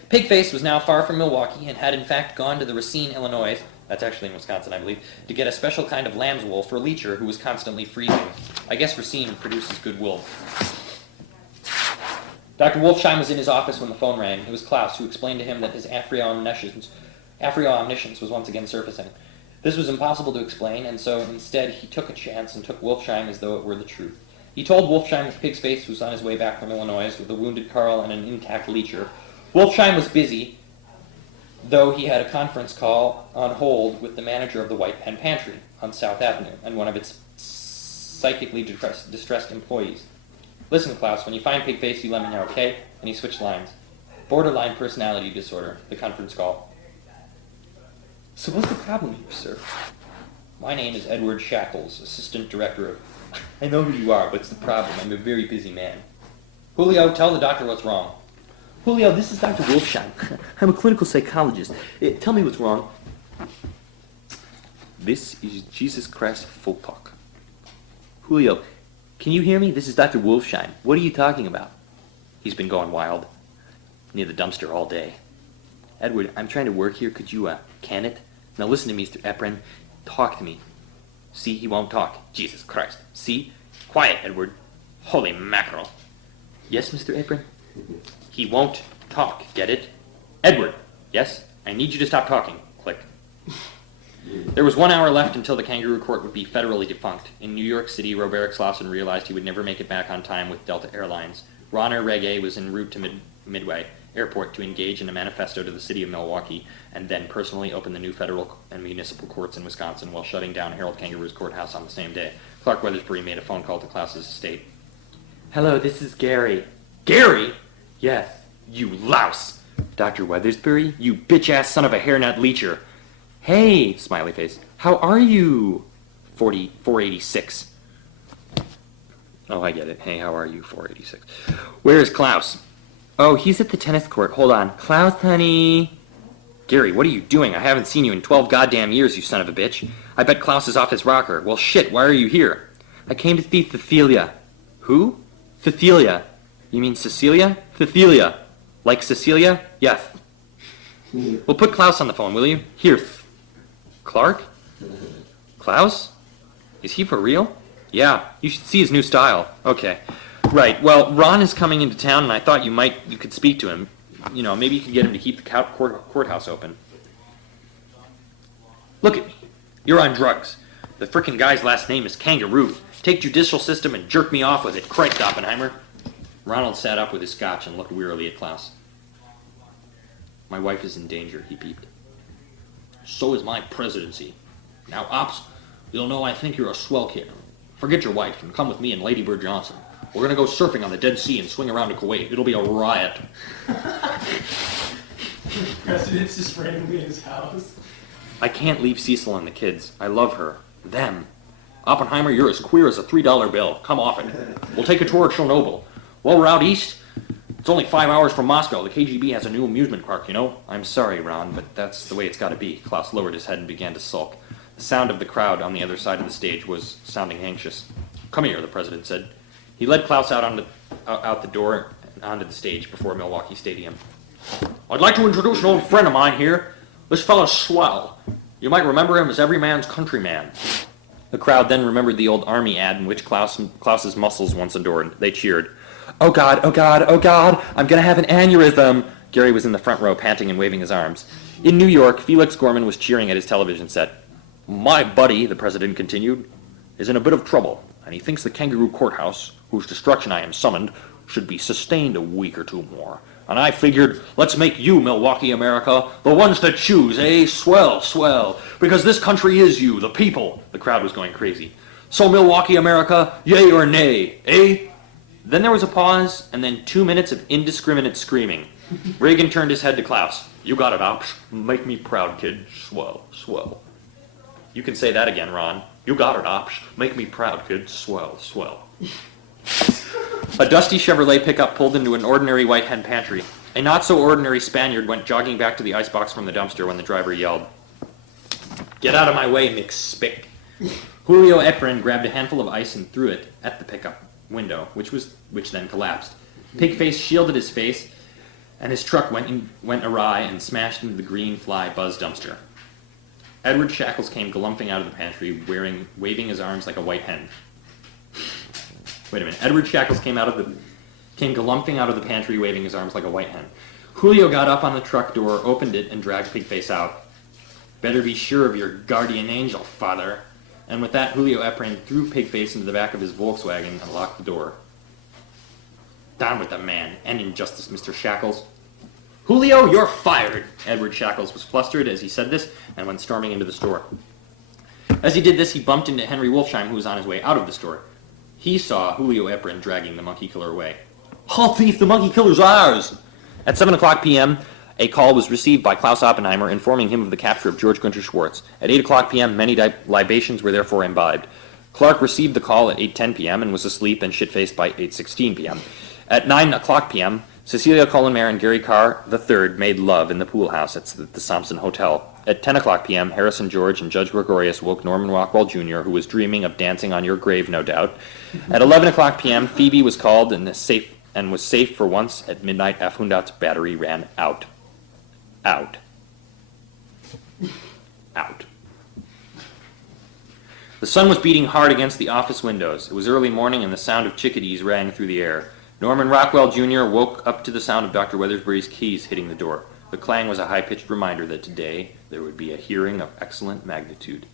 Pigface was now far from Milwaukee and had in fact gone to the Racine, Illinois, that's actually in Wisconsin, I believe, to get a special kind of lamb's wool for a leecher who was constantly freezing. I guess Racine produces good wool. Dr. Wolfsheim was in his office when the phone rang. It was Klaus, who explained to him that his Afro-omniscience was once again surfacing. This was impossible to explain, and so instead he took a chance and took Wolfsheim as though it were the truth. He told Wolfsheim that Pigface was on his way back from Illinois with a wounded Carl and an intact leecher. Wolfsheim was busy, though he had a conference call on hold with the manager of the White Hen Pantry on South Avenue and one of its psychically distressed employees. Listen, Klaus, when you find Pigface, you let me know, okay? And he switched lines. Borderline personality disorder, the conference call. So what's the problem here, sir? My name is Edward Shackles, assistant director of... I know who you are. What's the problem? I'm a very busy man. Julio, tell the doctor what's wrong. Julio, this is Dr. Wolfsheim. I'm a clinical psychologist. Tell me what's wrong. This is Jesus Christ full talk. Julio, can you hear me? This is Dr. Wolfsheim. What are you talking about? He's been going wild. Near the dumpster all day. Edward, I'm trying to work here. Could you, can it? Now listen to me, Mr. Eprin. Talk to me. See, he won't talk. Jesus Christ. See? Quiet, Edward. Holy mackerel. Yes, Mr. Eprin? He won't talk. Get it? Edward. Yes? I need you to stop talking. Click. There was 1 hour left until the kangaroo court would be federally defunct. In New York City, Robert Slauson realized he would never make it back on time with Delta Airlines. Ronner Reggae was en route to Midway Airport to engage in a manifesto to the city of Milwaukee and then personally open the new federal and municipal courts in Wisconsin while shutting down Harold Kangaroo's courthouse on the same day. Clark Weathersbury made a phone call to Klaus's estate. Hello, this is Gary. Gary? Yes, you louse. Dr. Weathersbury, you bitch-ass son of a hairnet leecher. Hey, smiley face, how are you? 486. Oh, I get it. Hey, how are you? 486. Where is Klaus? Oh, he's at the tennis court. Hold on. Klaus, honey. Gary, what are you doing? I haven't seen you in 12 goddamn years, you son of a bitch. I bet Klaus is off his rocker. Well, shit, why are you here? I came to see Cecilia. Who? Cecilia. You mean Cecilia? Cecilia. Like Cecilia? Yes. Well, put Klaus on the phone, will you? Here. Clark? Klaus? Is he for real? Yeah, you should see his new style. Okay. Right, well, Ron is coming into town, and I thought you could speak to him. You know, maybe you could get him to keep the courthouse open. Look at me. You're on drugs. The frickin' guy's last name is Kangaroo. Take judicial system and jerk me off with it. Christ, Oppenheimer. Ronald sat up with his scotch and looked wearily at Klaus. My wife is in danger, he peeped. So is my presidency. Now, Ops, you'll know I think you're a swell kid. Forget your wife and come with me and Lady Bird Johnson. We're gonna go surfing on the Dead Sea and swing around to Kuwait. It'll be a riot. President's just randomly in his house. I can't leave Cecil and the kids. I love her. Them. Oppenheimer, you're as queer as a $3 bill. Come off it. We'll take a tour at Chernobyl. While we're out east, it's only 5 hours from Moscow. The KGB has a new amusement park, you know? I'm sorry, Ron, but that's the way it's gotta be. Klaus lowered his head and began to sulk. The sound of the crowd on the other side of the stage was sounding anxious. Come here, the president said. He led Klaus out the door and onto the stage before Milwaukee Stadium. I'd like to introduce an old friend of mine here. This fellow's swell. You might remember him as every man's countryman. The crowd then remembered the old army ad in which Klaus's muscles once adored. They cheered. Oh God, oh God, oh God, I'm gonna have an aneurysm. Gary was in the front row, panting and waving his arms. In New York, Felix Gorman was cheering at his television set. My buddy, the president continued, is in a bit of trouble, and he thinks the Kangaroo Courthouse, whose destruction I am summoned, should be sustained a week or two more. And I figured, let's make you, Milwaukee, America, the ones that choose, eh? Swell, swell. Because this country is you, the people. The crowd was going crazy. So, Milwaukee, America, yay or nay, eh? Then there was a pause, and then 2 minutes of indiscriminate screaming. Reagan turned his head to Klaus. You got it, Ops. Make me proud, kid. Swell, swell. You can say that again, Ron. You got it, Ops. Make me proud, kid. Swell, swell. A dusty Chevrolet pickup pulled into an ordinary white hen pantry. A not-so-ordinary Spaniard went jogging back to the icebox from the dumpster when the driver yelled, Get out of my way, McSpick. Julio Efren grabbed a handful of ice and threw it at the pickup window, which then collapsed. Pigface shielded his face, and his truck went awry and smashed into the green fly buzz dumpster. Edward Shackles came galumphing out of the pantry, waving his arms like a white hen. Wait a minute. Edward Shackles came galumphing out of the pantry, waving his arms like a white hen. Julio got up on the truck door, opened it, and dragged Pigface out. Better be sure of your guardian angel, father. And with that, Julio Efren threw Pigface into the back of his Volkswagen and locked the door. Down with the man. End injustice, Mr. Shackles. Julio, you're fired! Edward Shackles was flustered as he said this and went storming into the store. As he did this, he bumped into Henry Wolfsheim, who was on his way out of the store. He saw Julio Efren dragging the monkey killer away. Halt, thief! The monkey killer's ours! At 7 o'clock p.m., a call was received by Klaus Oppenheimer informing him of the capture of George Gunter Schwartz. At 8 o'clock p.m., many libations were therefore imbibed. Clark received the call at 8:10 p.m. and was asleep and shit-faced by 8:16 p.m. At 9 o'clock p.m., Cecilia Cullenmare and Gary Carr III made love in the pool house at the Thompson Hotel. At 10 o'clock p.m., Harrison George and Judge Gregorius woke Norman Rockwell Jr., who was dreaming of dancing on your grave, no doubt. At 11 o'clock p.m., Phoebe was called and was safe for once. At midnight, Afhundat's battery ran out. Out. Out. The sun was beating hard against the office windows. It was early morning, and the sound of chickadees rang through the air. Norman Rockwell Jr. woke up to the sound of Dr. Weathersbury's keys hitting the door. The clang was a high-pitched reminder that today there would be a hearing of excellent magnitude.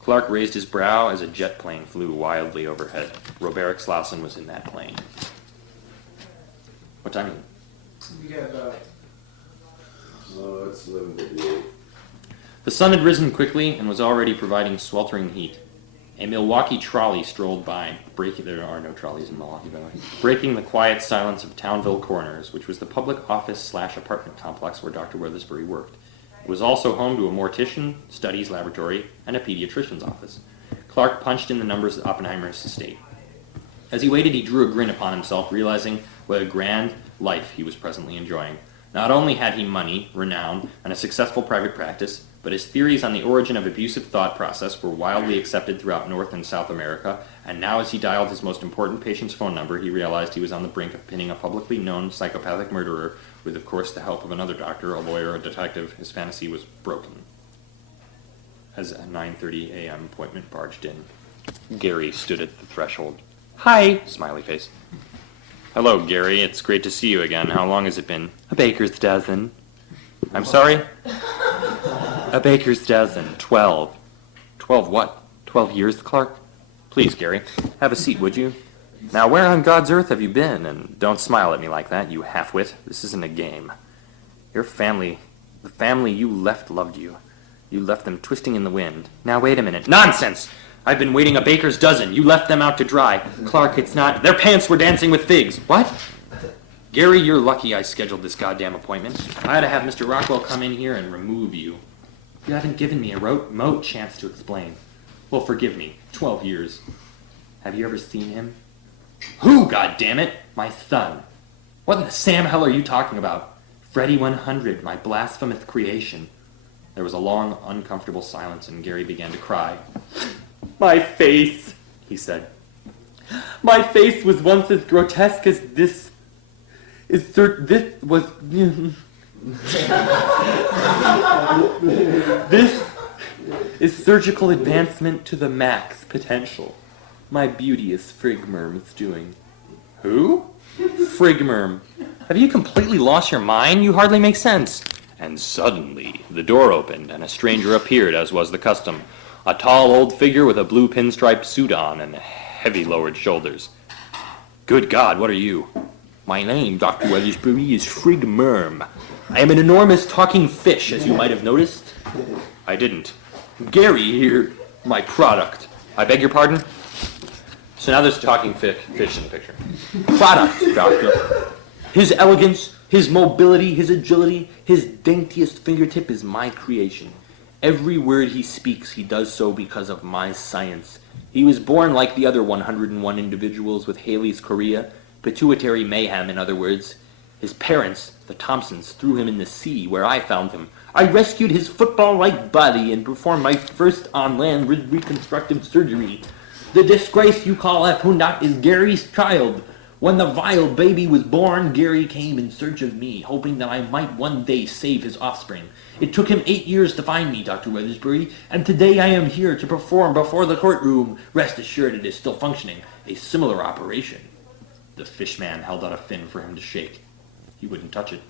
Clark raised his brow as a jet plane flew wildly overhead. Robert Slauson was in that plane. What time is it? We got about... Oh, it's 11:58. The sun had risen quickly and was already providing sweltering heat. A Milwaukee trolley strolled by, there are no trolleys in Milwaukee, by the way, breaking the quiet silence of Townville Corners, which was the public office/apartment complex where Dr. Weathersbury worked. It was also home to a mortician, studies laboratory, and a pediatrician's office. Clark punched in the numbers of Oppenheimer's estate. As he waited, he drew a grin upon himself, realizing what a grand life he was presently enjoying. Not only had he money, renown, and a successful private practice, but his theories on the origin of abusive thought process were widely accepted throughout North and South America, and now as he dialed his most important patient's phone number, he realized he was on the brink of pinning a publicly known psychopathic murderer with, of course, the help of another doctor, a lawyer, a detective. His fantasy was broken. As a 9:30 a.m. appointment barged in, Gary stood at the threshold. "Hi!" Smiley face. "Hello, Gary. It's great to see you again. How long has it been?" "A baker's dozen." "I'm sorry?" "A baker's dozen. 12. 12 what? 12 years, Clark?" "Please, Gary, have a seat, would you? Now, where on God's earth have you been? And don't smile at me like that, you half-wit. This isn't a game. Your family, the family you left loved you. You left them twisting in the wind. Now, wait a minute. Nonsense! I've been waiting a baker's dozen. You left them out to dry. Clark, it's not... Their pants were dancing with figs. What? Gary, you're lucky I scheduled this goddamn appointment. I ought to have Mr. Rockwell come in here and remove you. You haven't given me a remote chance to explain. Well, forgive me. 12 years. Have you ever seen him? Who, goddammit? My son. What in the Sam hell are you talking about? Freddy 100, my blasphemous creation. There was a long, uncomfortable silence, and Gary began to cry. "My face," he said. "My face was once as grotesque as this. This was... This is surgical advancement to the max potential. My beauty is Frigmerm's doing." "Who?" "Frigmerm. Have you completely lost your mind? You hardly make sense." And suddenly the door opened, and a stranger appeared, as was the custom. A tall old figure with a blue pinstripe suit on and heavy lowered shoulders. "Good God, what are you?" "My name, Dr. Weathersbury, is Frigmerm. I am an enormous talking fish, as you might have noticed." "I didn't." "Gary here, my product." "I beg your pardon?" So now there's talking fish in the picture. "Product, doctor. His elegance, his mobility, his agility, his daintiest fingertip is my creation. Every word he speaks, he does so because of my science. He was born like the other 101 individuals with Haley's chorea, pituitary mayhem, in other words. His parents, the Thompsons, threw him in the sea, where I found him. I rescued his football-like body and performed my first on-land reconstructive surgery. The disgrace you call F. is Gary's child. When the vile baby was born, Gary came in search of me, hoping that I might one day save his offspring. It took him 8 years to find me, Dr. Weathersbury, and today I am here to perform before the courtroom. Rest assured it is still functioning. A similar operation." The fishman held out a fin for him to shake. He wouldn't touch it.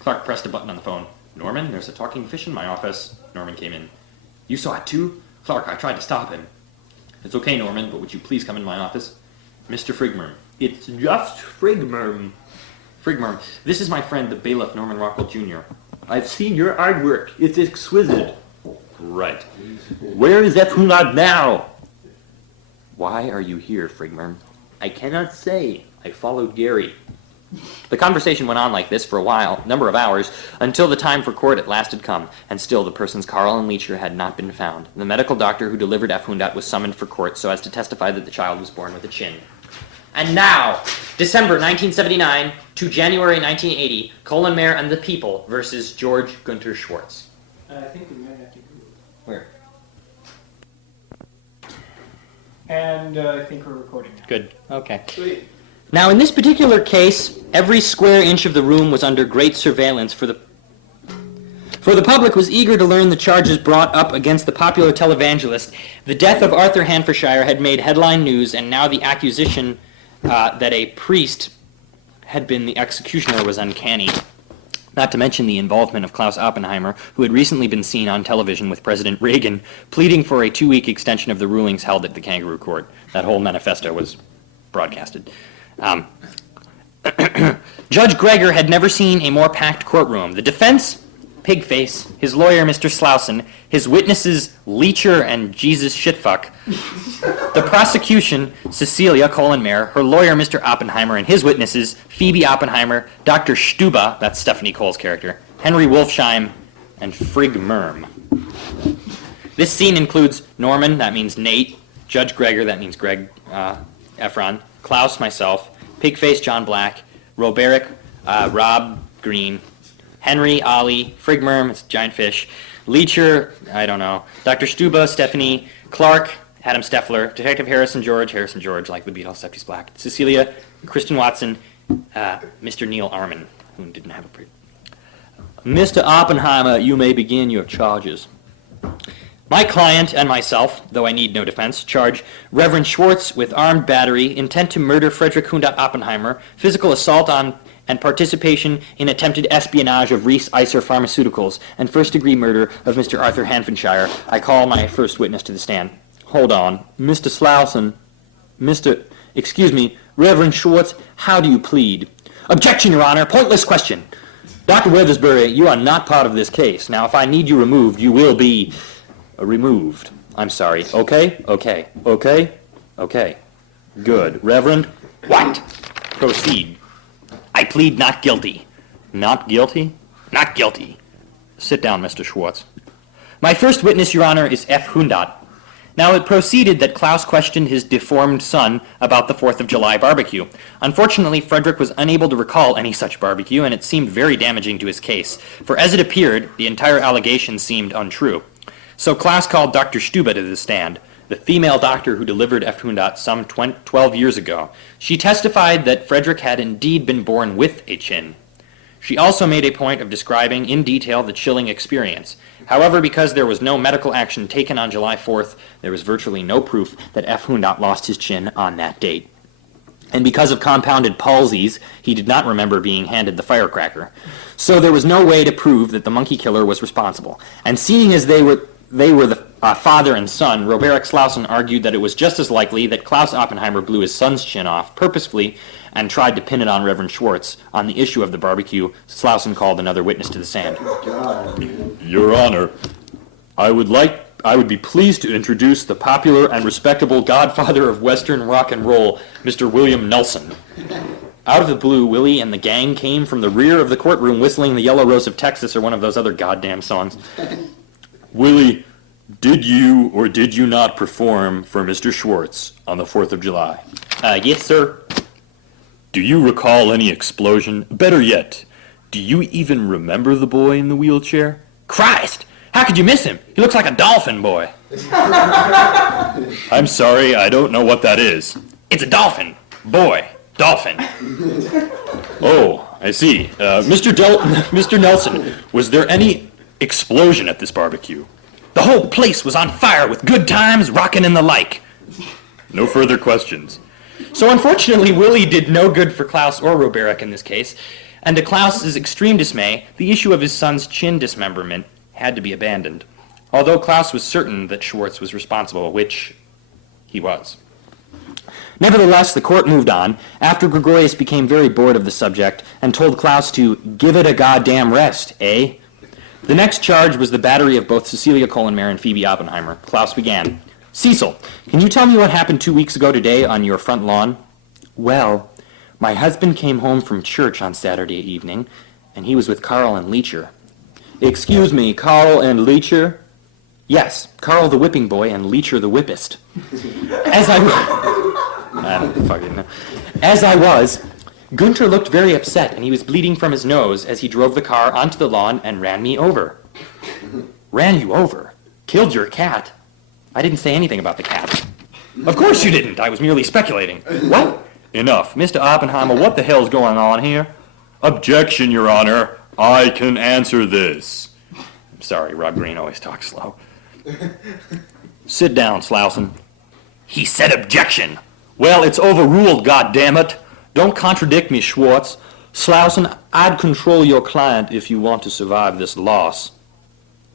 Clark pressed a button on the phone. "Norman, there's a talking fish in my office." Norman came in. "You saw it too?" "Clark, I tried to stop him." "It's okay, Norman, but would you please come in my office?" "Mr. Frigmerm." "It's just Frigmerm." "Frigmerm, this is my friend, the bailiff, Norman Rockwell, Jr. "I've seen your artwork. It's exquisite." "Right. Where is F. now?" "Why are you here, Frigmerm?" "I cannot say. I followed Gary." The conversation went on like this for a number of hours, until the time for court at last had come, and still the persons Carl and Leacher had not been found. The medical doctor who delivered F. was summoned for court so as to testify that the child was born with a chin. And now, December 1979 to January 1980, Colin Mayer and the People versus George Gunter Schwartz. I think we might have to go. Where? And I think we're recording now. Good. Okay. Sweet. Now, in this particular case, every square inch of the room was under great surveillance, for the public was eager to learn the charges brought up against the popular televangelist. The death of Arthur Hanfordshire had made headline news, and now the accusation that a priest had been the executioner was uncanny. Not to mention the involvement of Klaus Oppenheimer, who had recently been seen on television with President Reagan, pleading for a 2-week extension of the rulings held at the Kangaroo Court. That whole manifesto was broadcasted. Judge Gregor had never seen a more packed courtroom. The defense, Pigface, his lawyer, Mr. Slauson, his witnesses, Leacher and Jesus Shitfuck, the prosecution, Cecilia Colin Mayer, her lawyer, Mr. Oppenheimer, and his witnesses, Phoebe Oppenheimer, Dr. Stuba, that's Stephanie Cole's character, Henry Wolfsheim, and Frigg Merm. This scene includes Norman, that means Nate, Judge Gregor, that means Greg Efron, Klaus, myself, Pigface, John Black, Roberic, Rob Green, Henry, Ollie, Frigmerm, it's a giant fish, Leecher, I don't know, Dr. Stuba, Stephanie, Clark, Adam Steffler, Detective Harrison George, like the Beatles, except he's black, Cecilia, Kristen Watson, Mr. Neil Armin, who didn't have a pre. Mr. Oppenheimer, you may begin your charges. My client and myself, though I need no defense, charge Reverend Schwartz with armed battery, intent to murder Frederick Hundat Oppenheimer, physical assault on and participation in attempted espionage of Reese Iser Pharmaceuticals, and first-degree murder of Mr. Arthur Hanfenshire. I call my first witness to the stand. Hold on. Mr. Slauson, Reverend Schwartz, how do you plead? Objection, Your Honor. Pointless question. Dr. Weathersbury, you are not part of this case. Now, if I need you removed, you will be removed. I'm sorry. Okay? Good. Reverend White, proceed. I plead not guilty. Not guilty? Not guilty. Sit down, Mr. Schwartz. My first witness, Your Honor, is F. Hundat. Now, it proceeded that Klaus questioned his deformed son about the 4th of July barbecue. Unfortunately, Frederick was unable to recall any such barbecue, and it seemed very damaging to his case, for as it appeared, the entire allegation seemed untrue. So Klaus called Dr. Stuba to the stand, the female doctor who delivered F. Hundat some 12 years ago. She testified that Frederick had indeed been born with a chin. She also made a point of describing in detail the chilling experience. However, because there was no medical action taken on July 4th, there was virtually no proof that F. Hundat lost his chin on that date. And because of compounded palsies, he did not remember being handed the firecracker. So there was no way to prove that the monkey killer was responsible. And seeing as they were the father and son, Robert Slauson argued that it was just as likely that Klaus Oppenheimer blew his son's chin off purposefully and tried to pin it on Reverend Schwartz. On the issue of the barbecue, Slauson called another witness to the stand. Your Honor, I would be pleased to introduce the popular and respectable godfather of Western rock and roll, Mr. William Nelson. Out of the blue, Willie and the gang came from the rear of the courtroom whistling The Yellow Rose of Texas or one of those other goddamn songs. Willie, did you or did you not perform for Mr. Schwartz on the 4th of July? Yes, sir. Do you recall any explosion? Better yet, do you even remember the boy in the wheelchair? Christ! How could you miss him? He looks like a dolphin boy. I'm sorry, I don't know what that is. It's a dolphin. Boy. Dolphin. Oh, I see. Mr. Nelson, was there any explosion at this barbecue? The whole place was on fire with good times, rockin' and the like. No further questions. So unfortunately, Willie did no good for Klaus or Roberick in this case, and to Klaus's extreme dismay, the issue of his son's chin dismemberment had to be abandoned, although Klaus was certain that Schwartz was responsible, which he was. Nevertheless, the court moved on, after Gregorius became very bored of the subject and told Klaus to give it a goddamn rest, eh? The next charge was the battery of both Cecilia Kohlenmeyer and Phoebe Oppenheimer. Klaus began. Cecil, can you tell me what happened 2 weeks ago today on your front lawn? Well, my husband came home from church on Saturday evening, and he was with Carl and Leecher. Excuse me, Carl and Leecher? Yes, Carl the whipping boy and Leecher the whippist. I don't fucking know. As I was, Gunter looked very upset, and he was bleeding from his nose as he drove the car onto the lawn and ran me over. Ran you over? Killed your cat? I didn't say anything about the cat. Of course you didn't. I was merely speculating. What? Enough. Mr. Oppenheimer, what the hell's going on here? Objection, Your Honor. I can answer this. I'm sorry, Rob Green always talks slow. Sit down, Slauson. He said objection. Well, it's overruled, goddammit. Don't contradict me, Schwartz. Slauson, I'd control your client if you want to survive this loss.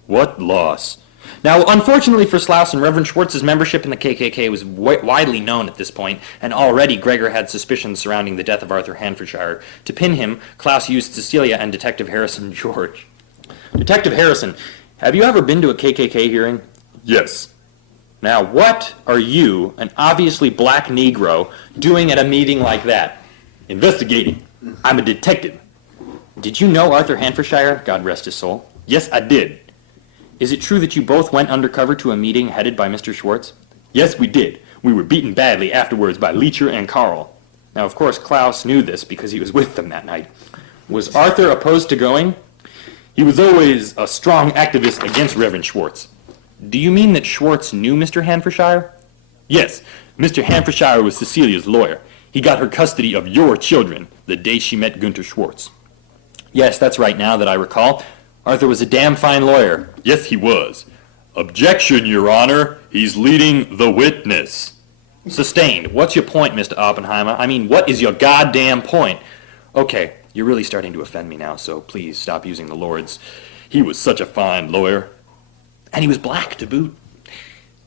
What loss? Now, unfortunately for Slauson, Reverend Schwartz's membership in the KKK was widely known at this point, and already Gregor had suspicions surrounding the death of Arthur Hanfordshire. To pin him, Klaus used Cecilia and Detective Harrison George. Detective Harrison, have you ever been to a KKK hearing? Yes. Now, what are you, an obviously black Negro, doing at a meeting like that? Investigating. I'm a detective. Did you know Arthur Hanfordshire, God rest his soul? Yes, I did. Is it true that you both went undercover to a meeting headed by Mr. Schwartz? Yes, we did. We were beaten badly afterwards by Leecher and Carl. Now, of course, Klaus knew this because he was with them that night. Was Arthur opposed to going? He was always a strong activist against Reverend Schwartz. Do you mean that Schwartz knew Mr. Hanfordshire? Yes, Mr. Hanfordshire was Cecilia's lawyer. He got her custody of your children the day she met Gunter Schwartz. Yes, that's right, now that I recall. Arthur was a damn fine lawyer. Yes, he was. Objection, Your Honor. He's leading the witness. Sustained. What's your point, Mr. Oppenheimer? I mean, what is your goddamn point? Okay, you're really starting to offend me now, so please stop using the Lord's. He was such a fine lawyer. And he was black to boot.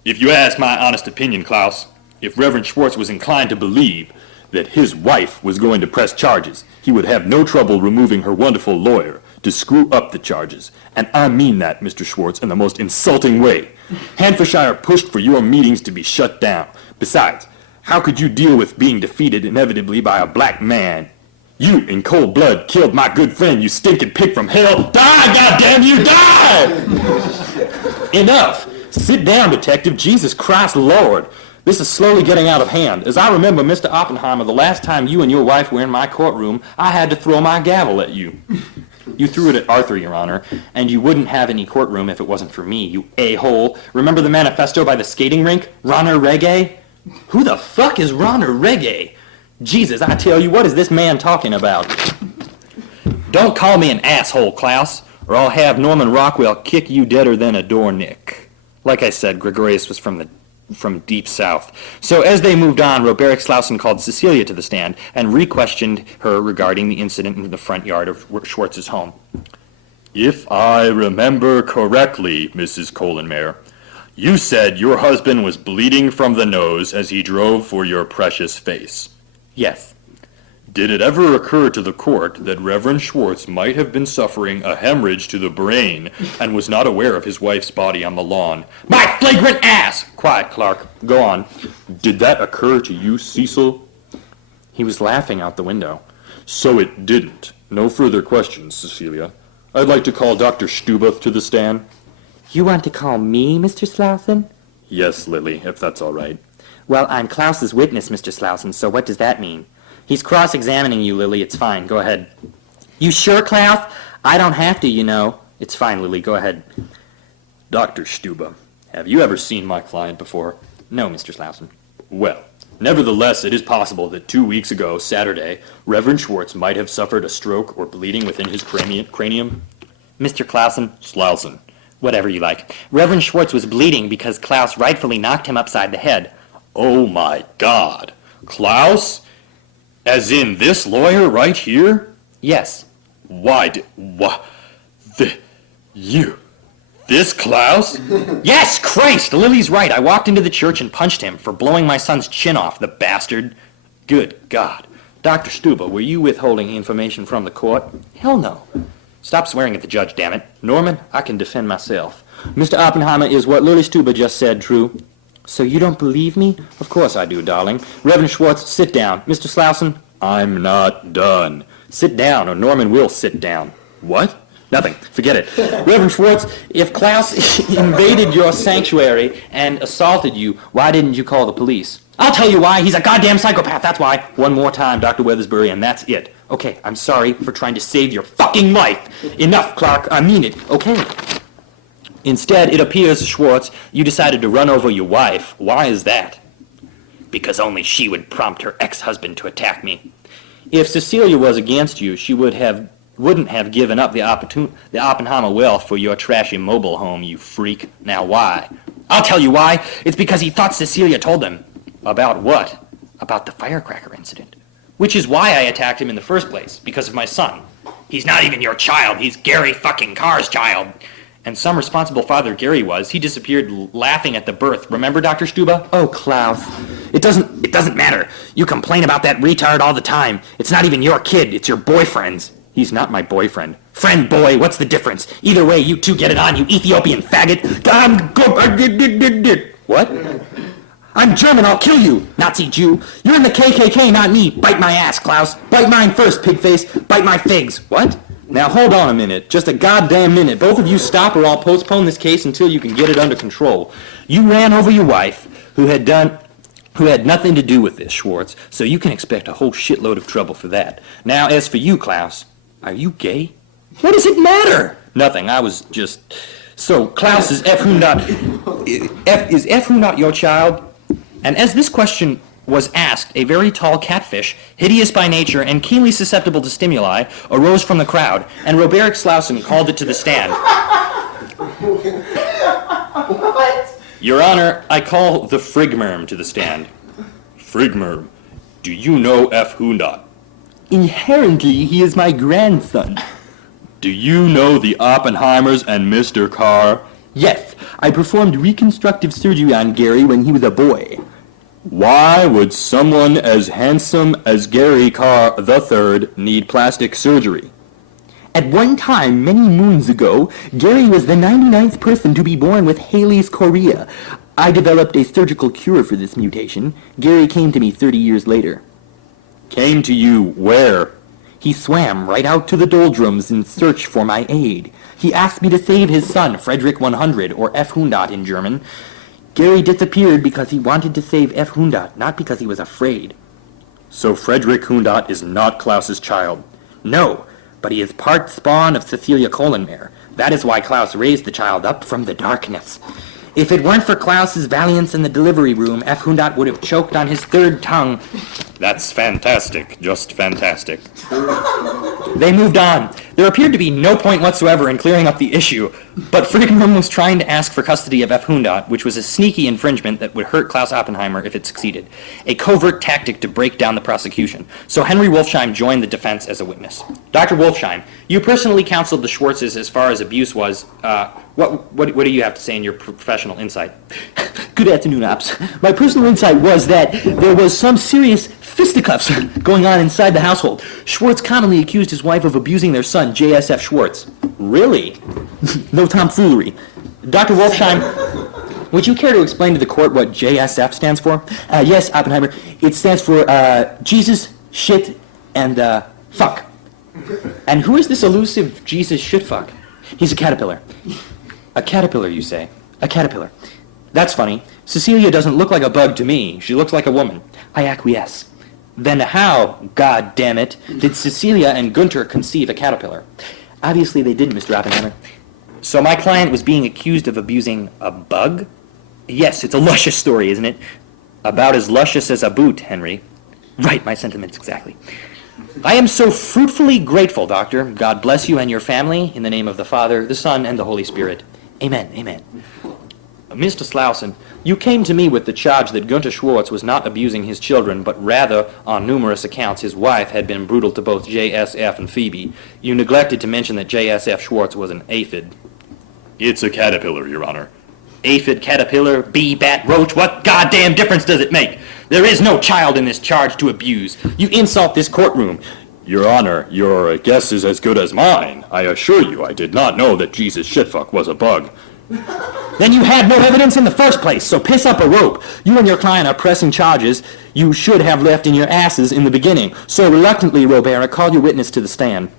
If you ask my honest opinion, Klaus, if Reverend Schwartz was inclined to believe that his wife was going to press charges, he would have no trouble removing her wonderful lawyer to screw up the charges. And I mean that, Mr. Schwartz, in the most insulting way. Hanfordshire pushed for your meetings to be shut down. Besides, how could you deal with being defeated inevitably by a black man? You, in cold blood, killed my good friend, you stinking pig from hell. Die, goddamn you, die! Enough! Sit down, detective. Jesus Christ, Lord. This is slowly getting out of hand. As I remember, Mr. Oppenheimer, the last time you and your wife were in my courtroom, I had to throw my gavel at you. You threw it at Arthur, Your Honor, and you wouldn't have any courtroom if it wasn't for me, you a-hole. Remember the manifesto by the skating rink? Ronner Reggae? Who the fuck is Ronner Reggae? Jesus, I tell you, what is this man talking about? Don't call me an asshole, Klaus, or I'll have Norman Rockwell kick you deader than a doornick. Like I said, Gregorius was from deep south. So as they moved on, Roberic Slauson called Cecilia to the stand and re-questioned her regarding the incident in the front yard of Schwartz's home. If I remember correctly, Mrs. Kohlenmeyer, you said your husband was bleeding from the nose as he drove for your precious face. Yes. Did it ever occur to the court that Reverend Schwartz might have been suffering a hemorrhage to the brain and was not aware of his wife's body on the lawn? My flagrant ass! Quiet, Clark. Go on. Did that occur to you, Cecil? He was laughing out the window. So it didn't. No further questions, Cecilia. I'd like to call Dr. Stubuth to the stand. You want to call me, Mr. Slauson? Yes, Lily, if that's all right. Well, I'm Klaus's witness, Mr. Slauson, so what does that mean? He's cross-examining you, Lily. It's fine. Go ahead. You sure, Klaus? I don't have to, you know. It's fine, Lily. Go ahead. Dr. Stuba, have you ever seen my client before? No, Mr. Slauson. Well, nevertheless, it is possible that 2 weeks ago, Saturday, Reverend Schwartz might have suffered a stroke or bleeding within his cranium. Mr. Clausen? Slauson. Whatever you like. Reverend Schwartz was bleeding because Klaus rightfully knocked him upside the head. Oh, my God. Klaus? As in this lawyer right here? Yes. This Klaus? Yes, Christ! Lily's right. I walked into the church and punched him for blowing my son's chin off, the bastard. Good God. Dr. Stuba, were you withholding information from the court? Hell no. Stop swearing at the judge, damn it. Norman, I can defend myself. Mr. Oppenheimer, is what Lily Stuba just said true? So you don't believe me? Of course I do, darling. Reverend Schwartz, sit down. Mr. Slauson? I'm not done. Sit down, or Norman will sit down. What? Nothing. Forget it. Reverend Schwartz, if Klaus invaded your sanctuary and assaulted you, why didn't you call the police? I'll tell you why. He's a goddamn psychopath, that's why. One more time, Dr. Weathersbury, and that's it. Okay, I'm sorry for trying to save your fucking life. Enough, Clark. I mean it. Okay. Instead, it appears, Schwartz, you decided to run over your wife. Why is that? Because only she would prompt her ex-husband to attack me. If Cecilia was against you, she wouldn't have given up the Oppenheimer wealth for your trashy mobile home, you freak. Now why? I'll tell you why. It's because he thought Cecilia told them. About what? About the firecracker incident. Which is why I attacked him in the first place, because of my son. He's not even your child. He's Gary fucking Carr's child. And some responsible father Gary was. He disappeared laughing at the birth. Remember, Dr. Stuba? Oh, Klaus. It doesn't matter. You complain about that retard all the time. It's not even your kid. It's your boyfriend's. He's not my boyfriend. Friend, boy, what's the difference? Either way, you two get it on, you Ethiopian faggot. What? I'm German, I'll kill you, Nazi Jew. You're in the KKK, not me. Bite my ass, Klaus. Bite mine first, Pigface. Bite my figs. What? Now hold on a minute. Just a goddamn minute. Both of you stop or I'll postpone this case until you can get it under control. You ran over your wife, who had nothing to do with this, Schwartz, so you can expect a whole shitload of trouble for that. Now, as for you, Klaus, are you gay? What does it matter? Nothing. I was just... So, Klaus, is F. Hundot... Is F. Hundot your child? And as this question was asked, a very tall catfish, hideous by nature and keenly susceptible to stimuli, arose from the crowd, and Robert Slauson called it to the stand. What? Your Honor, I call the Frigmerm to the stand. Frigmerm, do you know F. Hundot? Inherently, he is my grandson. Do you know the Oppenheimers and Mr. Carr? Yes, I performed reconstructive surgery on Gary when he was a boy. Why would someone as handsome as Gary Carr III need plastic surgery? At one time, many moons ago, Gary was the 99th person to be born with Haley's chorea. I developed a surgical cure for this mutation. Gary came to me 30 years later. Came to you where? He swam right out to the doldrums in search for my aid. He asked me to save his son, Frederick 100, or F. Hundot in German. Gary disappeared because he wanted to save F. Hundot, not because he was afraid. So Frederick Hundot is not Klaus's child? No, but he is part spawn of Cecilia Kohlenmeier. That is why Klaus raised the child up from the darkness. If it weren't for Klaus's valiance in the delivery room, F. Hundot would have choked on his third tongue. That's fantastic, just fantastic. They moved on. There appeared to be no point whatsoever in clearing up the issue, but Friedemann was trying to ask for custody of F. Hundot, which was a sneaky infringement that would hurt Klaus Oppenheimer if it succeeded, a covert tactic to break down the prosecution. So Henry Wolfsheim joined the defense as a witness. Dr. Wolfsheim, you personally counseled the Schwartzes as far as abuse was. What do you have to say in your professional insight? Good afternoon, Ops. My personal insight was that there was some serious fisticuffs going on inside the household. Schwartz commonly accused his wife of abusing their son, JSF Schwartz. Really? No tomfoolery. Dr. Wolfsheim, would you care to explain to the court what JSF stands for? Yes, Oppenheimer. It stands for Jesus, shit, and fuck. And who is this elusive Jesus shitfuck? He's a caterpillar. A caterpillar, you say? A caterpillar. That's funny. Cecilia doesn't look like a bug to me. She looks like a woman. I acquiesce. Then how, god damn it, did Cecilia and Gunter conceive a caterpillar? Obviously they didn't, Mr. Oppenheimer. So my client was being accused of abusing a bug? Yes, it's a luscious story, isn't it? About as luscious as a boot, Henry. Right, my sentiments exactly. I am so fruitfully grateful, Doctor. God bless you and your family, in the name of the Father, the Son, and the Holy Spirit. Amen, amen. Mr. Slauson, you came to me with the charge that Gunter Schwartz was not abusing his children, but rather, on numerous accounts, his wife had been brutal to both JSF and Phoebe. You neglected to mention that JSF Schwartz was an aphid. It's a caterpillar, Your Honor. Aphid, caterpillar, bee, bat, roach, what goddamn difference does it make? There is no child in this charge to abuse. You insult this courtroom. Your Honor, your guess is as good as mine. I assure you, I did not know that Jesus shitfuck was a bug. Then you had no evidence in the first place, so piss up a rope. You and your client are pressing charges you should have left in your asses in the beginning. So reluctantly, Robert, I call your witness to the stand.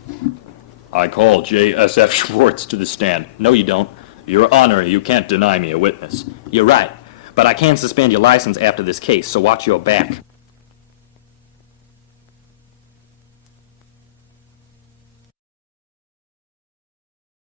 I call JSF Schwartz to the stand. No, you don't. Your Honor, you can't deny me a witness. You're right. But I can suspend your license after this case, so watch your back.